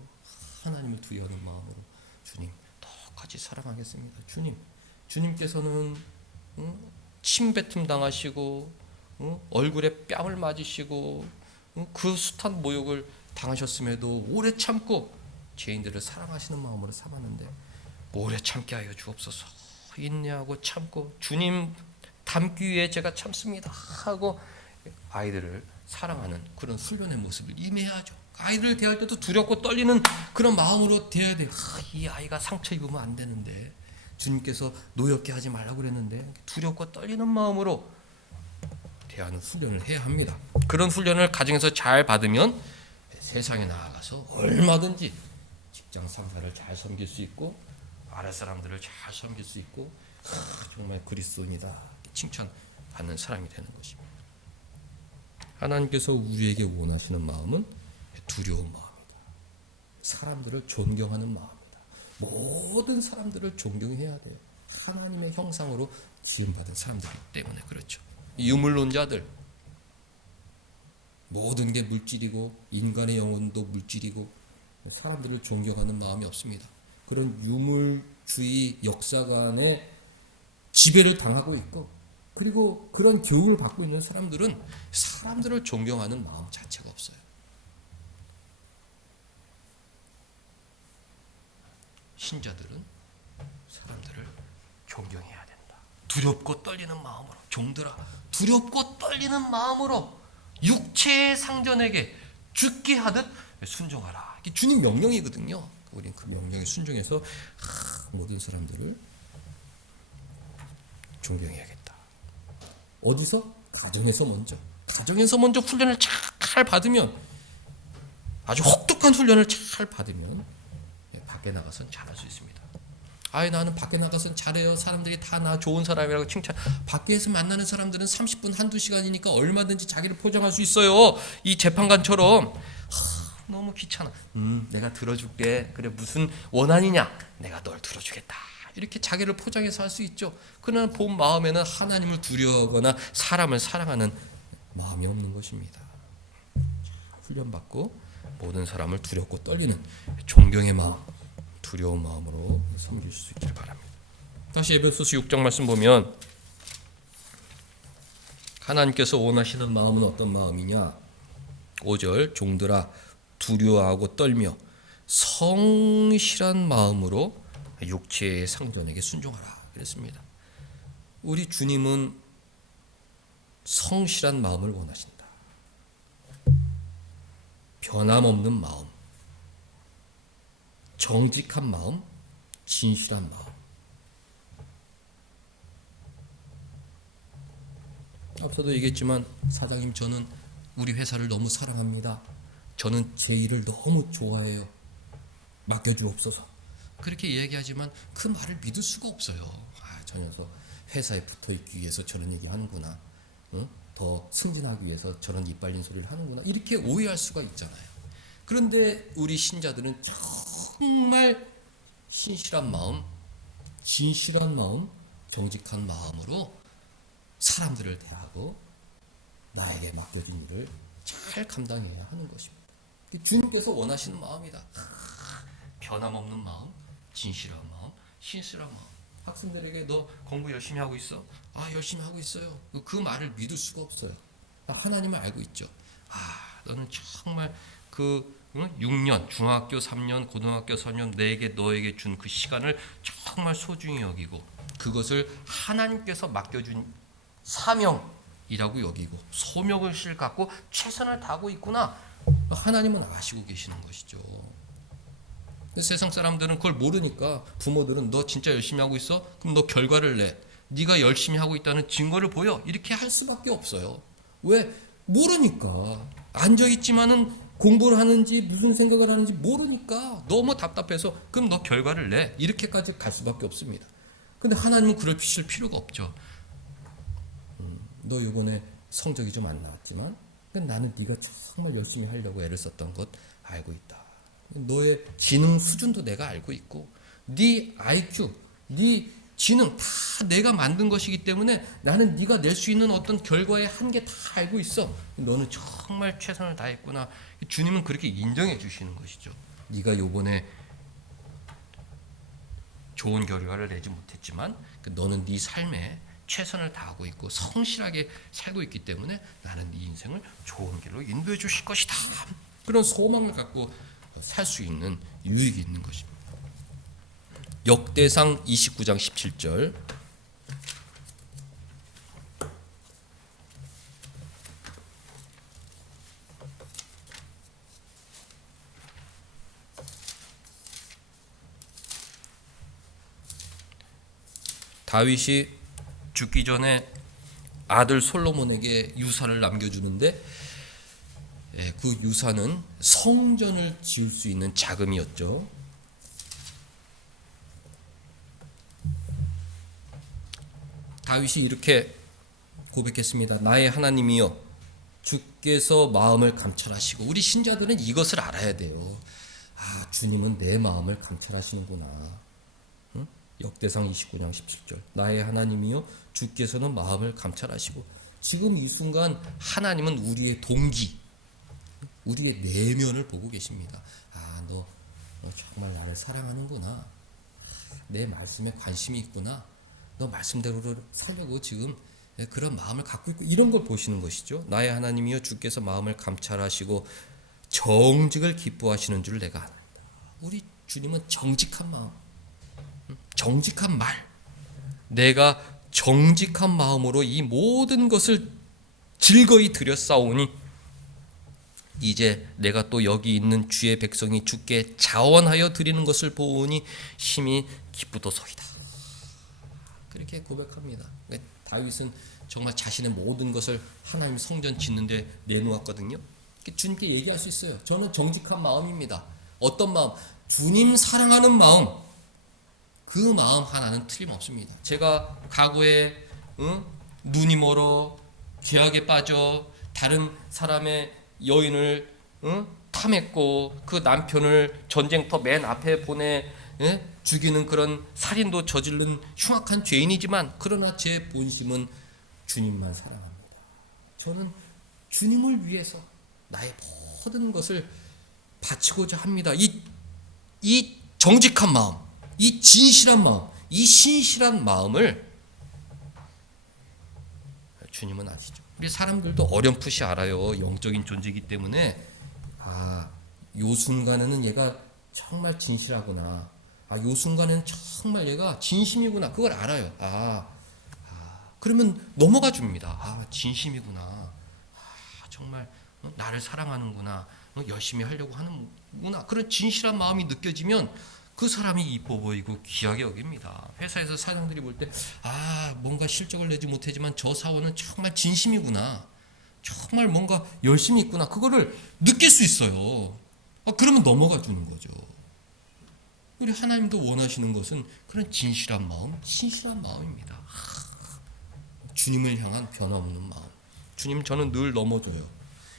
하나님을 두려워하는 마음으로 주님 똑같이 사랑하겠습니다. 주님께서는 침뱉음 당하시고 얼굴에 뺨을 맞으시고 그 숱한 모욕을 당하셨음에도 오래 참고 죄인들을 사랑하시는 마음으로 삼았는데 오래 참게 하여 주옵소서. 인내하고 참고 주님 닮기 위해 제가 참습니다 하고 아이들을 사랑하는 그런 훈련의 모습을 임해야죠. 아이들을 대할 때도 두렵고 떨리는 그런 마음으로 대해야 돼요. 이 아이가 상처 입으면 안 되는데, 주님께서 노엽게 하지 말라고 그랬는데, 두렵고 떨리는 마음으로 대하는 훈련을 해야 합니다. 그런 훈련을 가정에서 잘 받으면 세상에 나아가서 얼마든지 직장 상사를 잘 섬길 수 있고 아랫 사람들을 잘 섬길 수 있고 정말 그리스도인이다 칭찬받는 사람이 되는 것입니다. 하나님께서 우리에게 원하시는 마음은 두려운 마음이다. 사람들을 존경하는 마음이다. 모든 사람들을 존경해야 돼요. 하나님의 형상으로 지음받은 사람들이기 때문에 그렇죠. 유물론자들, 모든 게 물질이고 인간의 영혼도 물질이고 사람들을 존경하는 마음이 없습니다. 그런 유물주의 역사관에 지배를 당하고 있고, 그리고 그런 교육을 받고 있는 사람들은 사람들을 존경하는 마음 자체가 없어요. 신자들은 사람들을 존경해야 된다. 두렵고 떨리는 마음으로, 종들아 두렵고 떨리는 마음으로 육체의 상전에게 죽게 하듯 순종하라. 이게 주님 명령이거든요. 우리는 그 명령에 순종해서 모든 사람들을 존경해야겠다. 어디서? 가정에서 먼저 훈련을 잘 받으면, 아주 혹독한 훈련을 잘 받으면 밖에 나가서는 잘할 수 있습니다. 나는 밖에 나가서는 잘해요. 사람들이 다 나 좋은 사람이라고 칭찬. 밖에서 만나는 사람들은 30분 한두 시간이니까 얼마든지 자기를 포장할 수 있어요. 이 재판관처럼 너무 귀찮아. 내가 들어줄게. 그래, 무슨 원한이냐? 내가 널 들어주겠다. 이렇게 자기를 포장해서 할 수 있죠. 그러나 본 마음에는 하나님을 두려워하거나 사람을 사랑하는 마음이 없는 것입니다. 훈련받고 모든 사람을 두렵고 떨리는 존경의 마음, 두려운 마음으로 섬길 수 있기를 바랍니다. 다시 에베소서 6장 말씀 보면 하나님께서 원하시는 마음은 어떤 마음이냐? 5절, 종들아 두려워하고 떨며 성실한 마음으로 육체의 상전에게 순종하라 그랬습니다. 우리 주님은 성실한 마음을 원하신다. 변함없는 마음, 정직한 마음, 진실한 마음. 앞서도 얘기했지만, 사장님 저는 우리 회사를 너무 사랑합니다. 저는 제 일을 너무 좋아해요. 맡겨주옵소서. 그렇게 얘기하지만 그 말을 믿을 수가 없어요. 저 녀석 회사에 붙어있기 위해서 저런 얘기하는구나. 더 승진하기 위해서 저런 이빨린 소리를 하는구나. 이렇게 오해할 수가 있잖아요. 그런데 우리 신자들은 정말 신실한 마음, 진실한 마음, 정직한 마음으로 사람들을 대하고 나에게 맡겨진 일을 잘 감당해야 하는 것입니다. 주님께서 원하시는 마음이다. 변함없는 마음, 진실한 마음, 신실한 마음. 학생들에게 너 공부 열심히 하고 있어? 아, 열심히 하고 있어요. 그 말을 믿을 수가 없어요. 하나님을 알고 있죠. 아, 너는 정말 6년, 중학교 3년, 고등학교 4년 너에게 준 그 시간을 정말 소중히 여기고 그것을 하나님께서 맡겨준 사명이라고 여기고 소명의식을 갖고 최선을 다하고 있구나. 하나님은 아시고 계시는 것이죠. 세상 사람들은 그걸 모르니까 부모들은 너 진짜 열심히 하고 있어? 그럼 너 결과를 내. 네가 열심히 하고 있다는 증거를 보여. 이렇게 할 수밖에 없어요. 왜? 모르니까. 앉아있지만은 공부를 하는지 무슨 생각을 하는지 모르니까 너무 답답해서 그럼 너 결과를 내. 이렇게까지 갈 수밖에 없습니다. 근데 하나님은 그럴 필요가 없죠. 너 이번에 성적이 좀 안 나왔지만 나는 네가 정말 열심히 하려고 애를 썼던 것 알고 있다. 너의 지능 수준도 내가 알고 있고 네 IQ, 네 지능 다 내가 만든 것이기 때문에 나는 네가 낼 수 있는 어떤 결과의 한계 다 알고 있어. 너는 정말 최선을 다했구나. 주님은 그렇게 인정해 주시는 것이죠. 네가 요번에 좋은 결과를 내지 못했지만 너는 네 삶에 최선을 다하고 있고 성실하게 살고 있기 때문에 나는 네 인생을 좋은 길로 인도해 주실 것이다. 그런 소망을 갖고 살 수 있는 유익이 있는 것입니다. 역대상 29장 17절 다윗이 죽기 전에 아들 솔로몬에게 유산을 남겨주는데 그 유산은 성전을 지을 수 있는 자금이었죠. 다윗이 이렇게 고백했습니다. 나의 하나님이여 주께서 마음을 감찰하시고 우리 신자들은 이것을 알아야 돼요. 아, 주님은 내 마음을 감찰하시는구나. 응? 역대상 29장 17절 나의 하나님이여 주께서는 마음을 감찰하시고 지금 이 순간 하나님은 우리의 동기 우리의 내면을 보고 계십니다. 아, 너 정말 나를 사랑하는구나. 내 말씀에 관심이 있구나. 너 말씀대로 살려고 지금 그런 마음을 갖고 있고 이런 걸 보시는 것이죠. 나의 하나님이여 주께서 마음을 감찰하시고 정직을 기뻐하시는 줄 내가 안다. 우리 주님은 정직한 마음, 정직한 말, 내가 정직한 마음으로 이 모든 것을 즐거이 드렸사오니 이제 내가 또 여기 있는 주의 백성이 주께 자원하여 드리는 것을 보니 심히 기쁘도소이다. 그렇게 고백합니다. 다윗은 정말 자신의 모든 것을 하나님 성전 짓는데 내놓았거든요. 주님께 얘기할 수 있어요. 저는 정직한 마음입니다. 어떤 마음? 주님 사랑하는 마음. 그 마음 하나는 틀림없습니다. 제가 과거에 눈이 멀어 죄악에 빠져 다른 사람의 여인을 탐했고 그 남편을 전쟁터 맨 앞에 보내 죽이는 그런 살인도 저지른 흉악한 죄인이지만 그러나 제 본심은 주님만 사랑합니다. 저는 주님을 위해서 나의 모든 것을 바치고자 합니다. 이 정직한 마음, 이 진실한 마음, 이 신실한 마음을 주님은 아시죠. 우리 사람들도 어렴풋이 알아요. 영적인 존재이기 때문에 요 순간에는 얘가 정말 진실하구나. 요 순간에는 정말 얘가 진심이구나. 그걸 알아요. 그러면 넘어가 줍니다. 진심이구나. 정말 나를 사랑하는구나. 열심히 하려고 하는구나. 그런 진실한 마음이 느껴지면 그 사람이 이뻐 보이고 귀하게 여깁니다. 회사에서 사장들이 볼 때 뭔가 실적을 내지 못하지만 저 사원은 정말 진심이구나. 정말 뭔가 열심히 있구나. 그거를 느낄 수 있어요. 그러면 넘어가 주는 거죠. 우리 하나님도 원하시는 것은 그런 진실한 마음, 신실한 마음입니다. 주님을 향한 변함없는 마음. 주님, 저는 늘 넘어져요.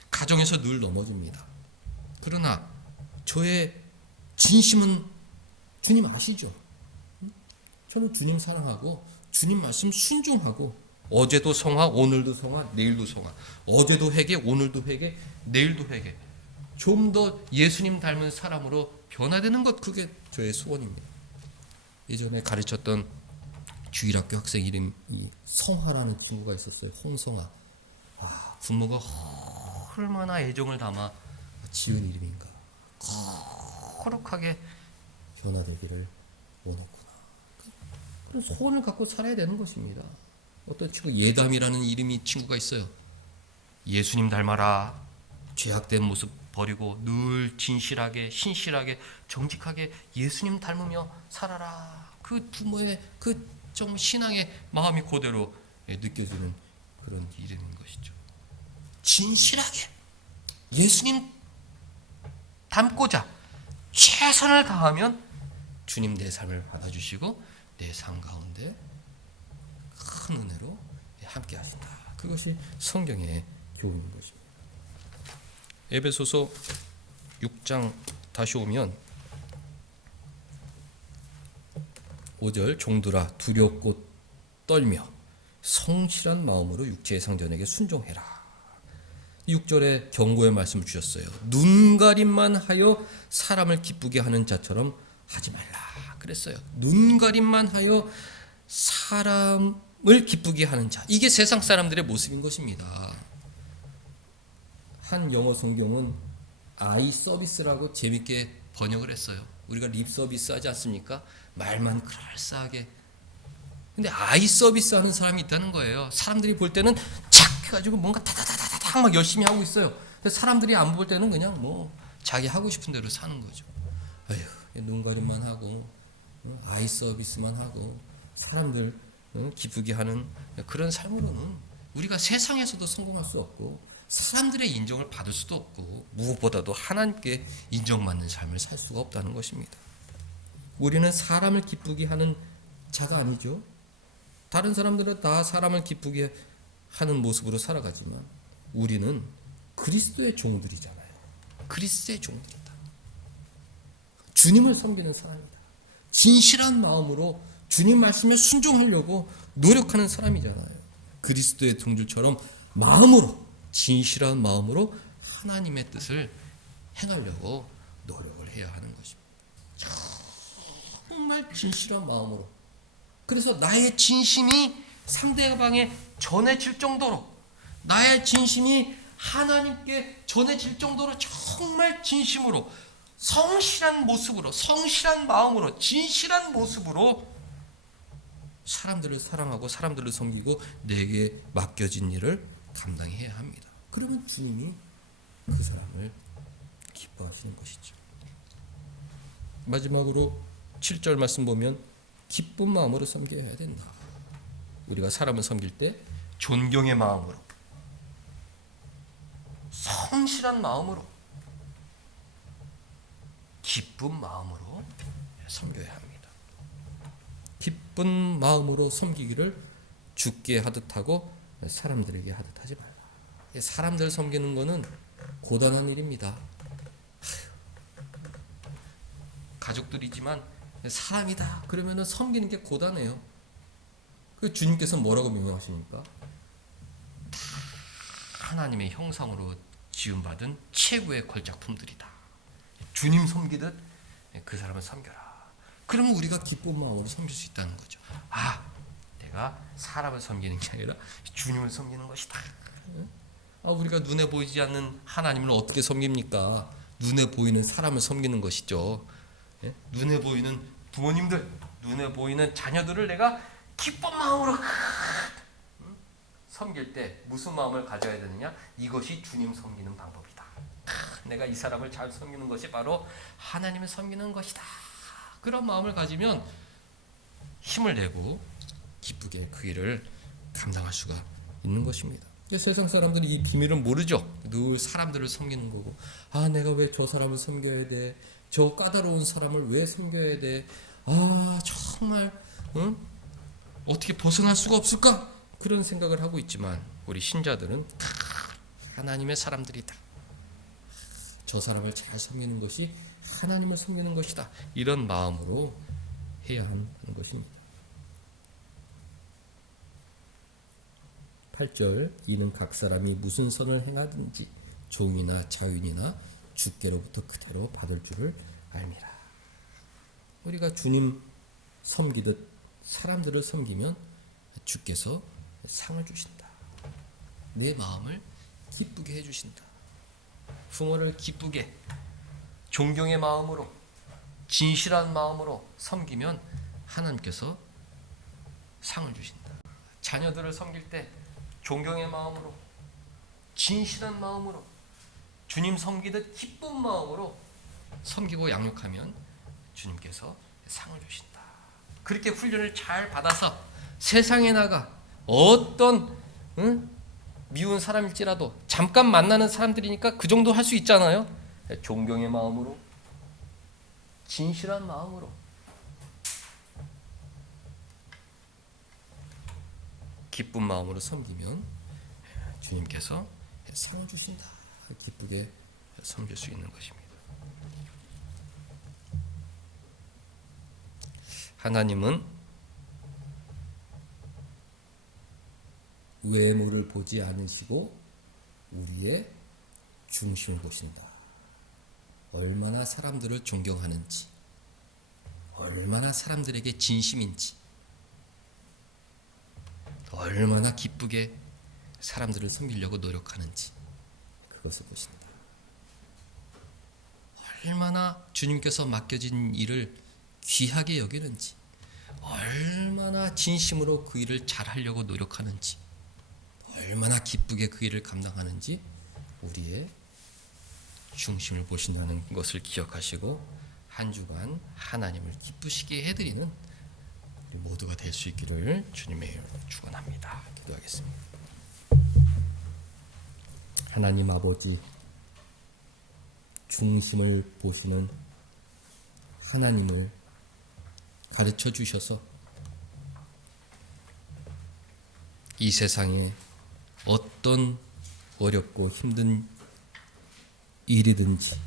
가정에서 늘 넘어집니다. 그러나 저의 진심은 주님 아시죠? 저는 주님 사랑하고 주님 말씀 순종하고 어제도 성화, 오늘도 성화, 내일도 성화. 어제도 회개, 오늘도 회개, 내일도 회개. 좀 더 예수님 닮은 사람으로 변화되는 것, 그게 저의 소원입니다. 예전에 가르쳤던 주일학교 학생 이름이 성화라는 친구가 있었어요. 홍성화. 부모가 얼마나 애정을 담아 지은 이름인가. 거룩하게 변화되기를 원했구나. 그런 소원을 갖고 살아야 되는 것입니다. 어떤 친구 예담이라는 이름이 친구가 있어요. 예수님 닮아라. 죄악된 모습 버리고 늘 진실하게 신실하게 정직하게 예수님 닮으며 살아라. 그 부모의 그 좀 신앙의 마음이 그대로 느껴지는 그런 이름인 것이죠. 진실하게 예수님 닮고자 최선을 다하면 주님 내 삶을 받아주시고 내 삶 가운데 큰 은혜로 함께 하신다. 그것이 성경의 교훈인 것입니다. 에베소서 6장 다시 오면 5절 종들아 두렵고 떨며 성실한 마음으로 육체의 상전에게 순종해라. 6절에 경고의 말씀을 주셨어요. 눈가림만 하여 사람을 기쁘게 하는 자처럼 하지 말라 그랬어요. 눈가림만 하여 사람을 기쁘게 하는 자, 이게 세상 사람들의 모습인 것입니다. 한 영어 성경은 아이 서비스라고 재밌게 번역을 했어요. 우리가 립 서비스 하지 않습니까? 말만 그럴싸하게. 근데 아이 서비스 하는 사람이 있다는 거예요. 사람들이 볼 때는 착 해가지고 뭔가 다다다다닥 막 열심히 하고 있어요. 근데 사람들이 안 볼 때는 그냥 뭐 자기 하고 싶은 대로 사는 거죠. 아휴, 눈가림만 하고 아이 서비스만 하고 사람들 기쁘게 하는 그런 삶으로는 우리가 세상에서도 성공할 수 없고 사람들의 인정을 받을 수도 없고 무엇보다도 하나님께 인정받는 삶을 살 수가 없다는 것입니다. 우리는 사람을 기쁘게 하는 자가 아니죠. 다른 사람들은 다 사람을 기쁘게 하는 모습으로 살아가지만 우리는 그리스도의 종들이잖아요. 그리스도의 종들이다. 주님을 섬기는 사람이다. 진실한 마음으로 주님 말씀에 순종하려고 노력하는 사람이잖아요. 그리스도의 종들처럼 마음으로 진실한 마음으로 하나님의 뜻을 행하려고 노력을 해야 하는 것입니다. 정말 진실한 마음으로. 그래서 나의 진심이 상대방에 전해질 정도로, 나의 진심이 하나님께 전해질 정도로 정말 진심으로 성실한 모습으로, 성실한 마음으로, 진실한 모습으로 사람들을 사랑하고 사람들을 섬기고 내게 맡겨진 일을 감당해야 합니다. 그러면 주님이 그 사람을 기뻐하시는 것이죠. 마지막으로 7절 말씀 보면 기쁜 마음으로 섬겨야 된다. 우리가 사람을 섬길 때 존경의 마음으로, 성실한 마음으로, 기쁜 마음으로 섬겨야 합니다. 기쁜 마음으로 섬기기를 주께 하듯 하고 사람들에게 하듯 하지 말라. 사람들 섬기는 것은 고단한 일입니다. 가족들이지만 사람이다 그러면 섬기는 게 고단해요. 그 주님께서 뭐라고 명령하십니까? 다 하나님의 형상으로 지음받은 최고의 걸작품들이다. 주님 섬기듯 그 사람을 섬겨라. 그러면 우리가 기쁜 마음으로 섬길 수 있다는 거죠. 내가 사람을 섬기는 게 아니라 주님을 섬기는 것이다. 우리가 눈에 보이지 않는 하나님을 어떻게 섬깁니까? 눈에 보이는 사람을 섬기는 것이죠. 눈에 보이는 부모님들, 눈에 보이는 자녀들을 내가 기쁜 마음으로 섬길 때 무슨 마음을 가져야 되느냐? 이것이 주님 섬기는 방법이다. 내가 이 사람을 잘 섬기는 것이 바로 하나님을 섬기는 것이다. 그런 마음을 가지면 힘을 내고 기쁘게 그 일을 감당할 수가 있는 것입니다. 세상 사람들이 이 비밀을 모르죠. 늘 사람들을 섬기는 거고, 내가 왜 저 사람을 섬겨야 돼? 저 까다로운 사람을 왜 섬겨야 돼? 정말 어떻게 벗어날 수가 없을까? 그런 생각을 하고 있지만 우리 신자들은 하나님의 사람들이다. 저 사람을 잘 섬기는 것이 하나님을 섬기는 것이다. 이런 마음으로 해야 하는 것입니다. 8절 이는 각 사람이 무슨 선을 행하든지 종이나 자윤이나 주께로부터 그대로 받을 줄을 알미라. 우리가 주님 섬기듯 사람들을 섬기면 주께서 상을 주신다. 내 마음을 기쁘게 해주신다. 부모를 기쁘게 존경의 마음으로 진실한 마음으로 섬기면 하나님께서 상을 주신다. 자녀들을 섬길 때 존경의 마음으로 진실한 마음으로 주님 섬기듯 기쁜 마음으로 섬기고 양육하면 주님께서 상을 주신다. 그렇게 훈련을 잘 받아서 세상에 나가 어떤 미운 사람일지라도 잠깐 만나는 사람들이니까 그 정도 할 수 있잖아요. 존경의 마음으로 진실한 마음으로 기쁜 마음으로 섬기면 주님께서 상을 주신다. 기쁘게 섬길 수 있는 것입니다. 하나님은 외모를 보지 않으시고 우리의 중심을 보신다. 얼마나 사람들을 존경하는지, 얼마나 사람들에게 진심인지, 얼마나 기쁘게 사람들을 섬기려고 노력하는지 그것을 보신다. 얼마나 주님께서 맡겨진 일을 귀하게 여기는지, 얼마나 진심으로 그 일을 잘하려고 노력하는지, 얼마나 기쁘게 그 일을 감당하는지 우리의 중심을 보신다는 것을 기억하시고 한 주간 하나님을 기쁘시게 해드리는 우리 모두가 될 수 있기를 주님의 이름으로 축원합니다. 기도하겠습니다. 하나님 아버지, 중심을 보시는 하나님을 가르쳐 주셔서 이 세상에 어떤 어렵고 힘든 일이든지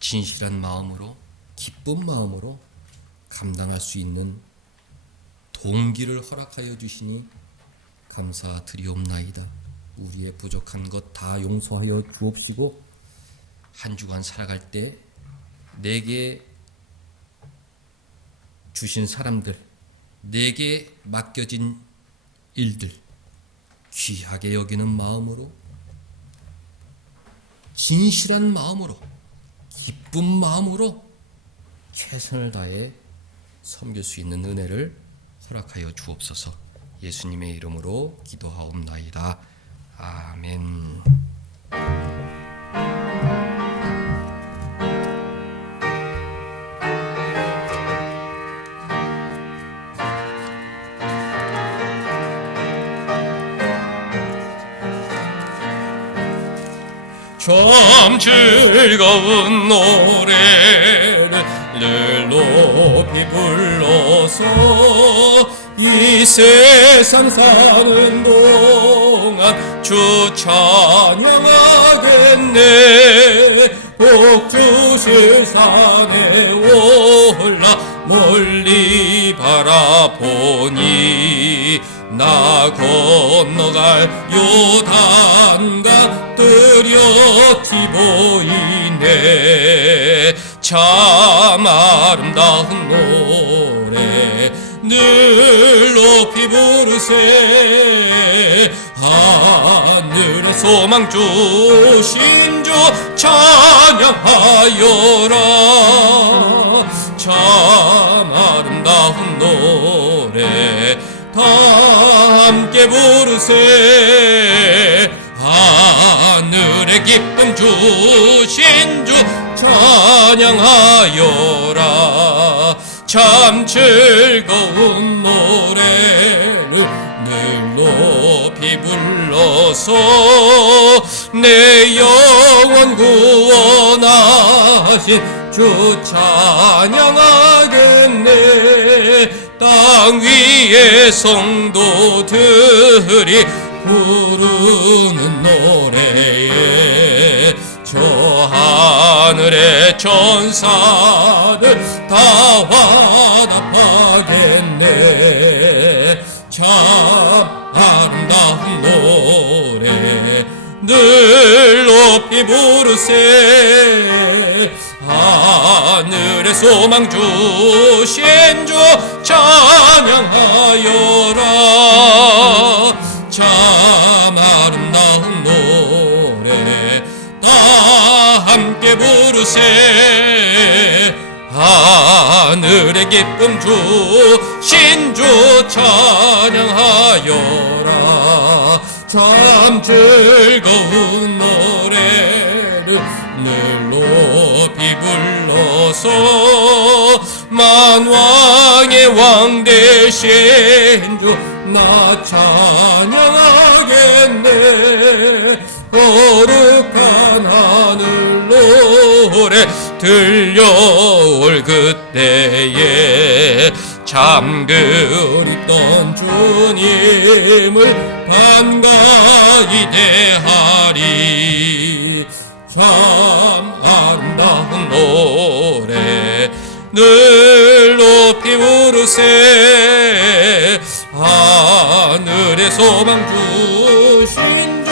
진실한 마음으로 기쁜 마음으로 감당할 수 있는 동기를 허락하여 주시니 감사드리옵나이다. 우리의 부족한 것 다 용서하여 주옵시고 한 주간 살아갈 때 내게 주신 사람들, 내게 맡겨진 일들 귀하게 여기는 마음으로, 진실한 마음으로, 기쁜 마음으로 최선을 다해 섬길 수 있는 은혜를 허락하여 주옵소서. 예수님의 이름으로 기도하옵나이다. 아멘. 참 즐거운 노래를 늘 높이 불러서 이 세상 사는 동안 주 찬양하겠네. 옥주실 산에 올라 멀리 바라보니 나 건너갈 요단강 뚜렷이 보이네. 참 아름다운 노래 늘 높이 부르세. 하늘의 소망 주신 주 찬양하여라. 참 아름다운 노래 다 함께 부르세. 하늘의 기쁨 주신 주 찬양하여라. 참 즐거운 노래를 늘 높이 불러서 내 영혼 구원하신 주 찬양하겠네. 땅 위의 성도들이 부르는 노래에 저 하늘의 천사들 다 화답하겠네. 참 늘 높이 부르세 하늘의 소망 주신 주 찬양하여라 참 아름다운 노래 다 함께 부르세 하늘의 기쁨 주신 주 찬양하여라 참 즐거운 노래를 늘 높이 불러서 만왕의 왕 되신 주 나 찬양하겠네 거룩한 하늘 노래 들려올 그때에 참 그립던 주님을 반가이 대하리 참 아름다운 노래 늘 높이 부르세 하늘의 소망 주신 주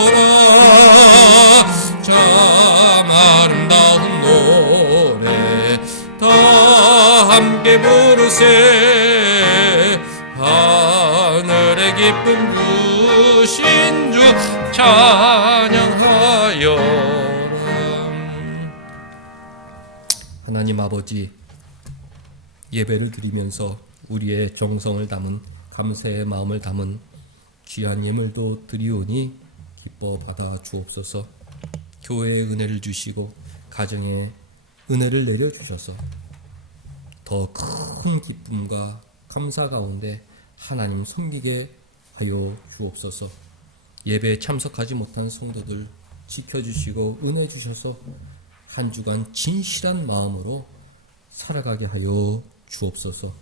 찬양하여라 참 아름다운 노래 다 함께 부르세 하늘의 기쁨 주신 주 찬양하여라. 하나님 아버지, 예배를 드리면서 우리의 정성을 담은 감사의 마음을 담은 귀한 예물도 드리오니 기뻐 받아 주옵소서. 교회에 은혜를 주시고 가정에 은혜를 내려주셔서 더 큰 기쁨과 감사 가운데 하나님 섬기게 하여 주옵소서. 예배에 참석하지 못한 성도들 지켜주시고 은혜 주셔서 한 주간 진실한 마음으로 살아가게 하여 주옵소서.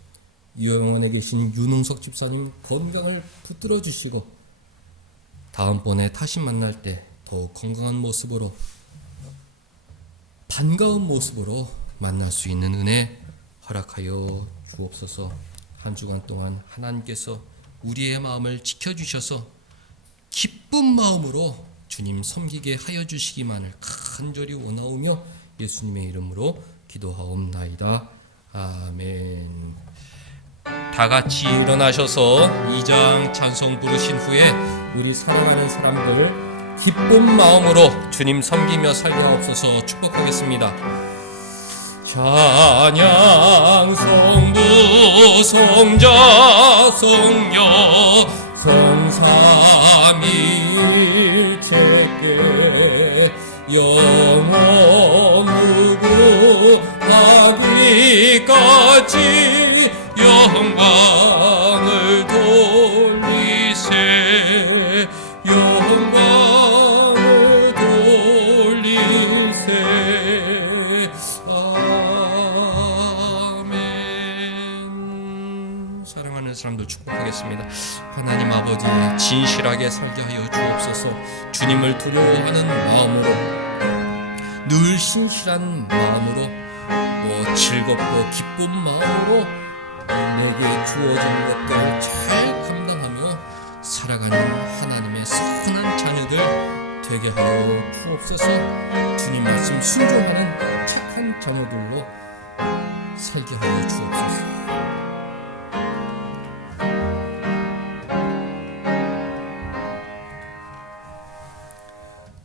유영원에 계신 윤흥석 집사님 건강을 붙들어 주시고 다음번에 다시 만날 때 더욱 건강한 모습으로 반가운 모습으로 만날 수 있는 은혜 허락하여 주옵소서. 한 주간 동안 하나님께서 우리의 마음을 지켜주셔서 기쁜 마음으로 주님 섬기게 하여 주시기만을 간절히 원하오며 예수님의 이름으로 기도하옵나이다. 아멘. 다 같이 일어나셔서 2장 찬송 부르신 후에 우리 사랑하는 사람들 기쁜 마음으로 주님 섬기며 살게 하옵소서 축복하겠습니다. 찬양 성부 성자 성녀 성삼일체께 영원 무궁하기까지 영광을 돌리세 영광을 돌리세 아멘. 사랑하는 사람들 축복하겠습니다. 하나님 아버지 진실하게 살게 하여 주옵소서. 주님을 두려워하는 마음으로 늘 신실한 마음으로 또 즐겁고 기쁜 마음으로 내게 주어진 것들 잘 감당하며 살아가는 하나님의 선한 자녀들 되게 하여 주옵소서. 주님 말씀 순종하는 착한 자녀들로 살게 하여 주옵소서.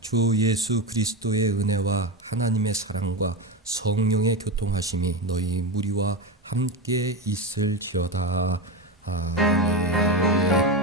주 예수 그리스도의 은혜와 하나님의 사랑과 성령의 교통하심이 너희 무리와 함께 있을지어다. 아멘.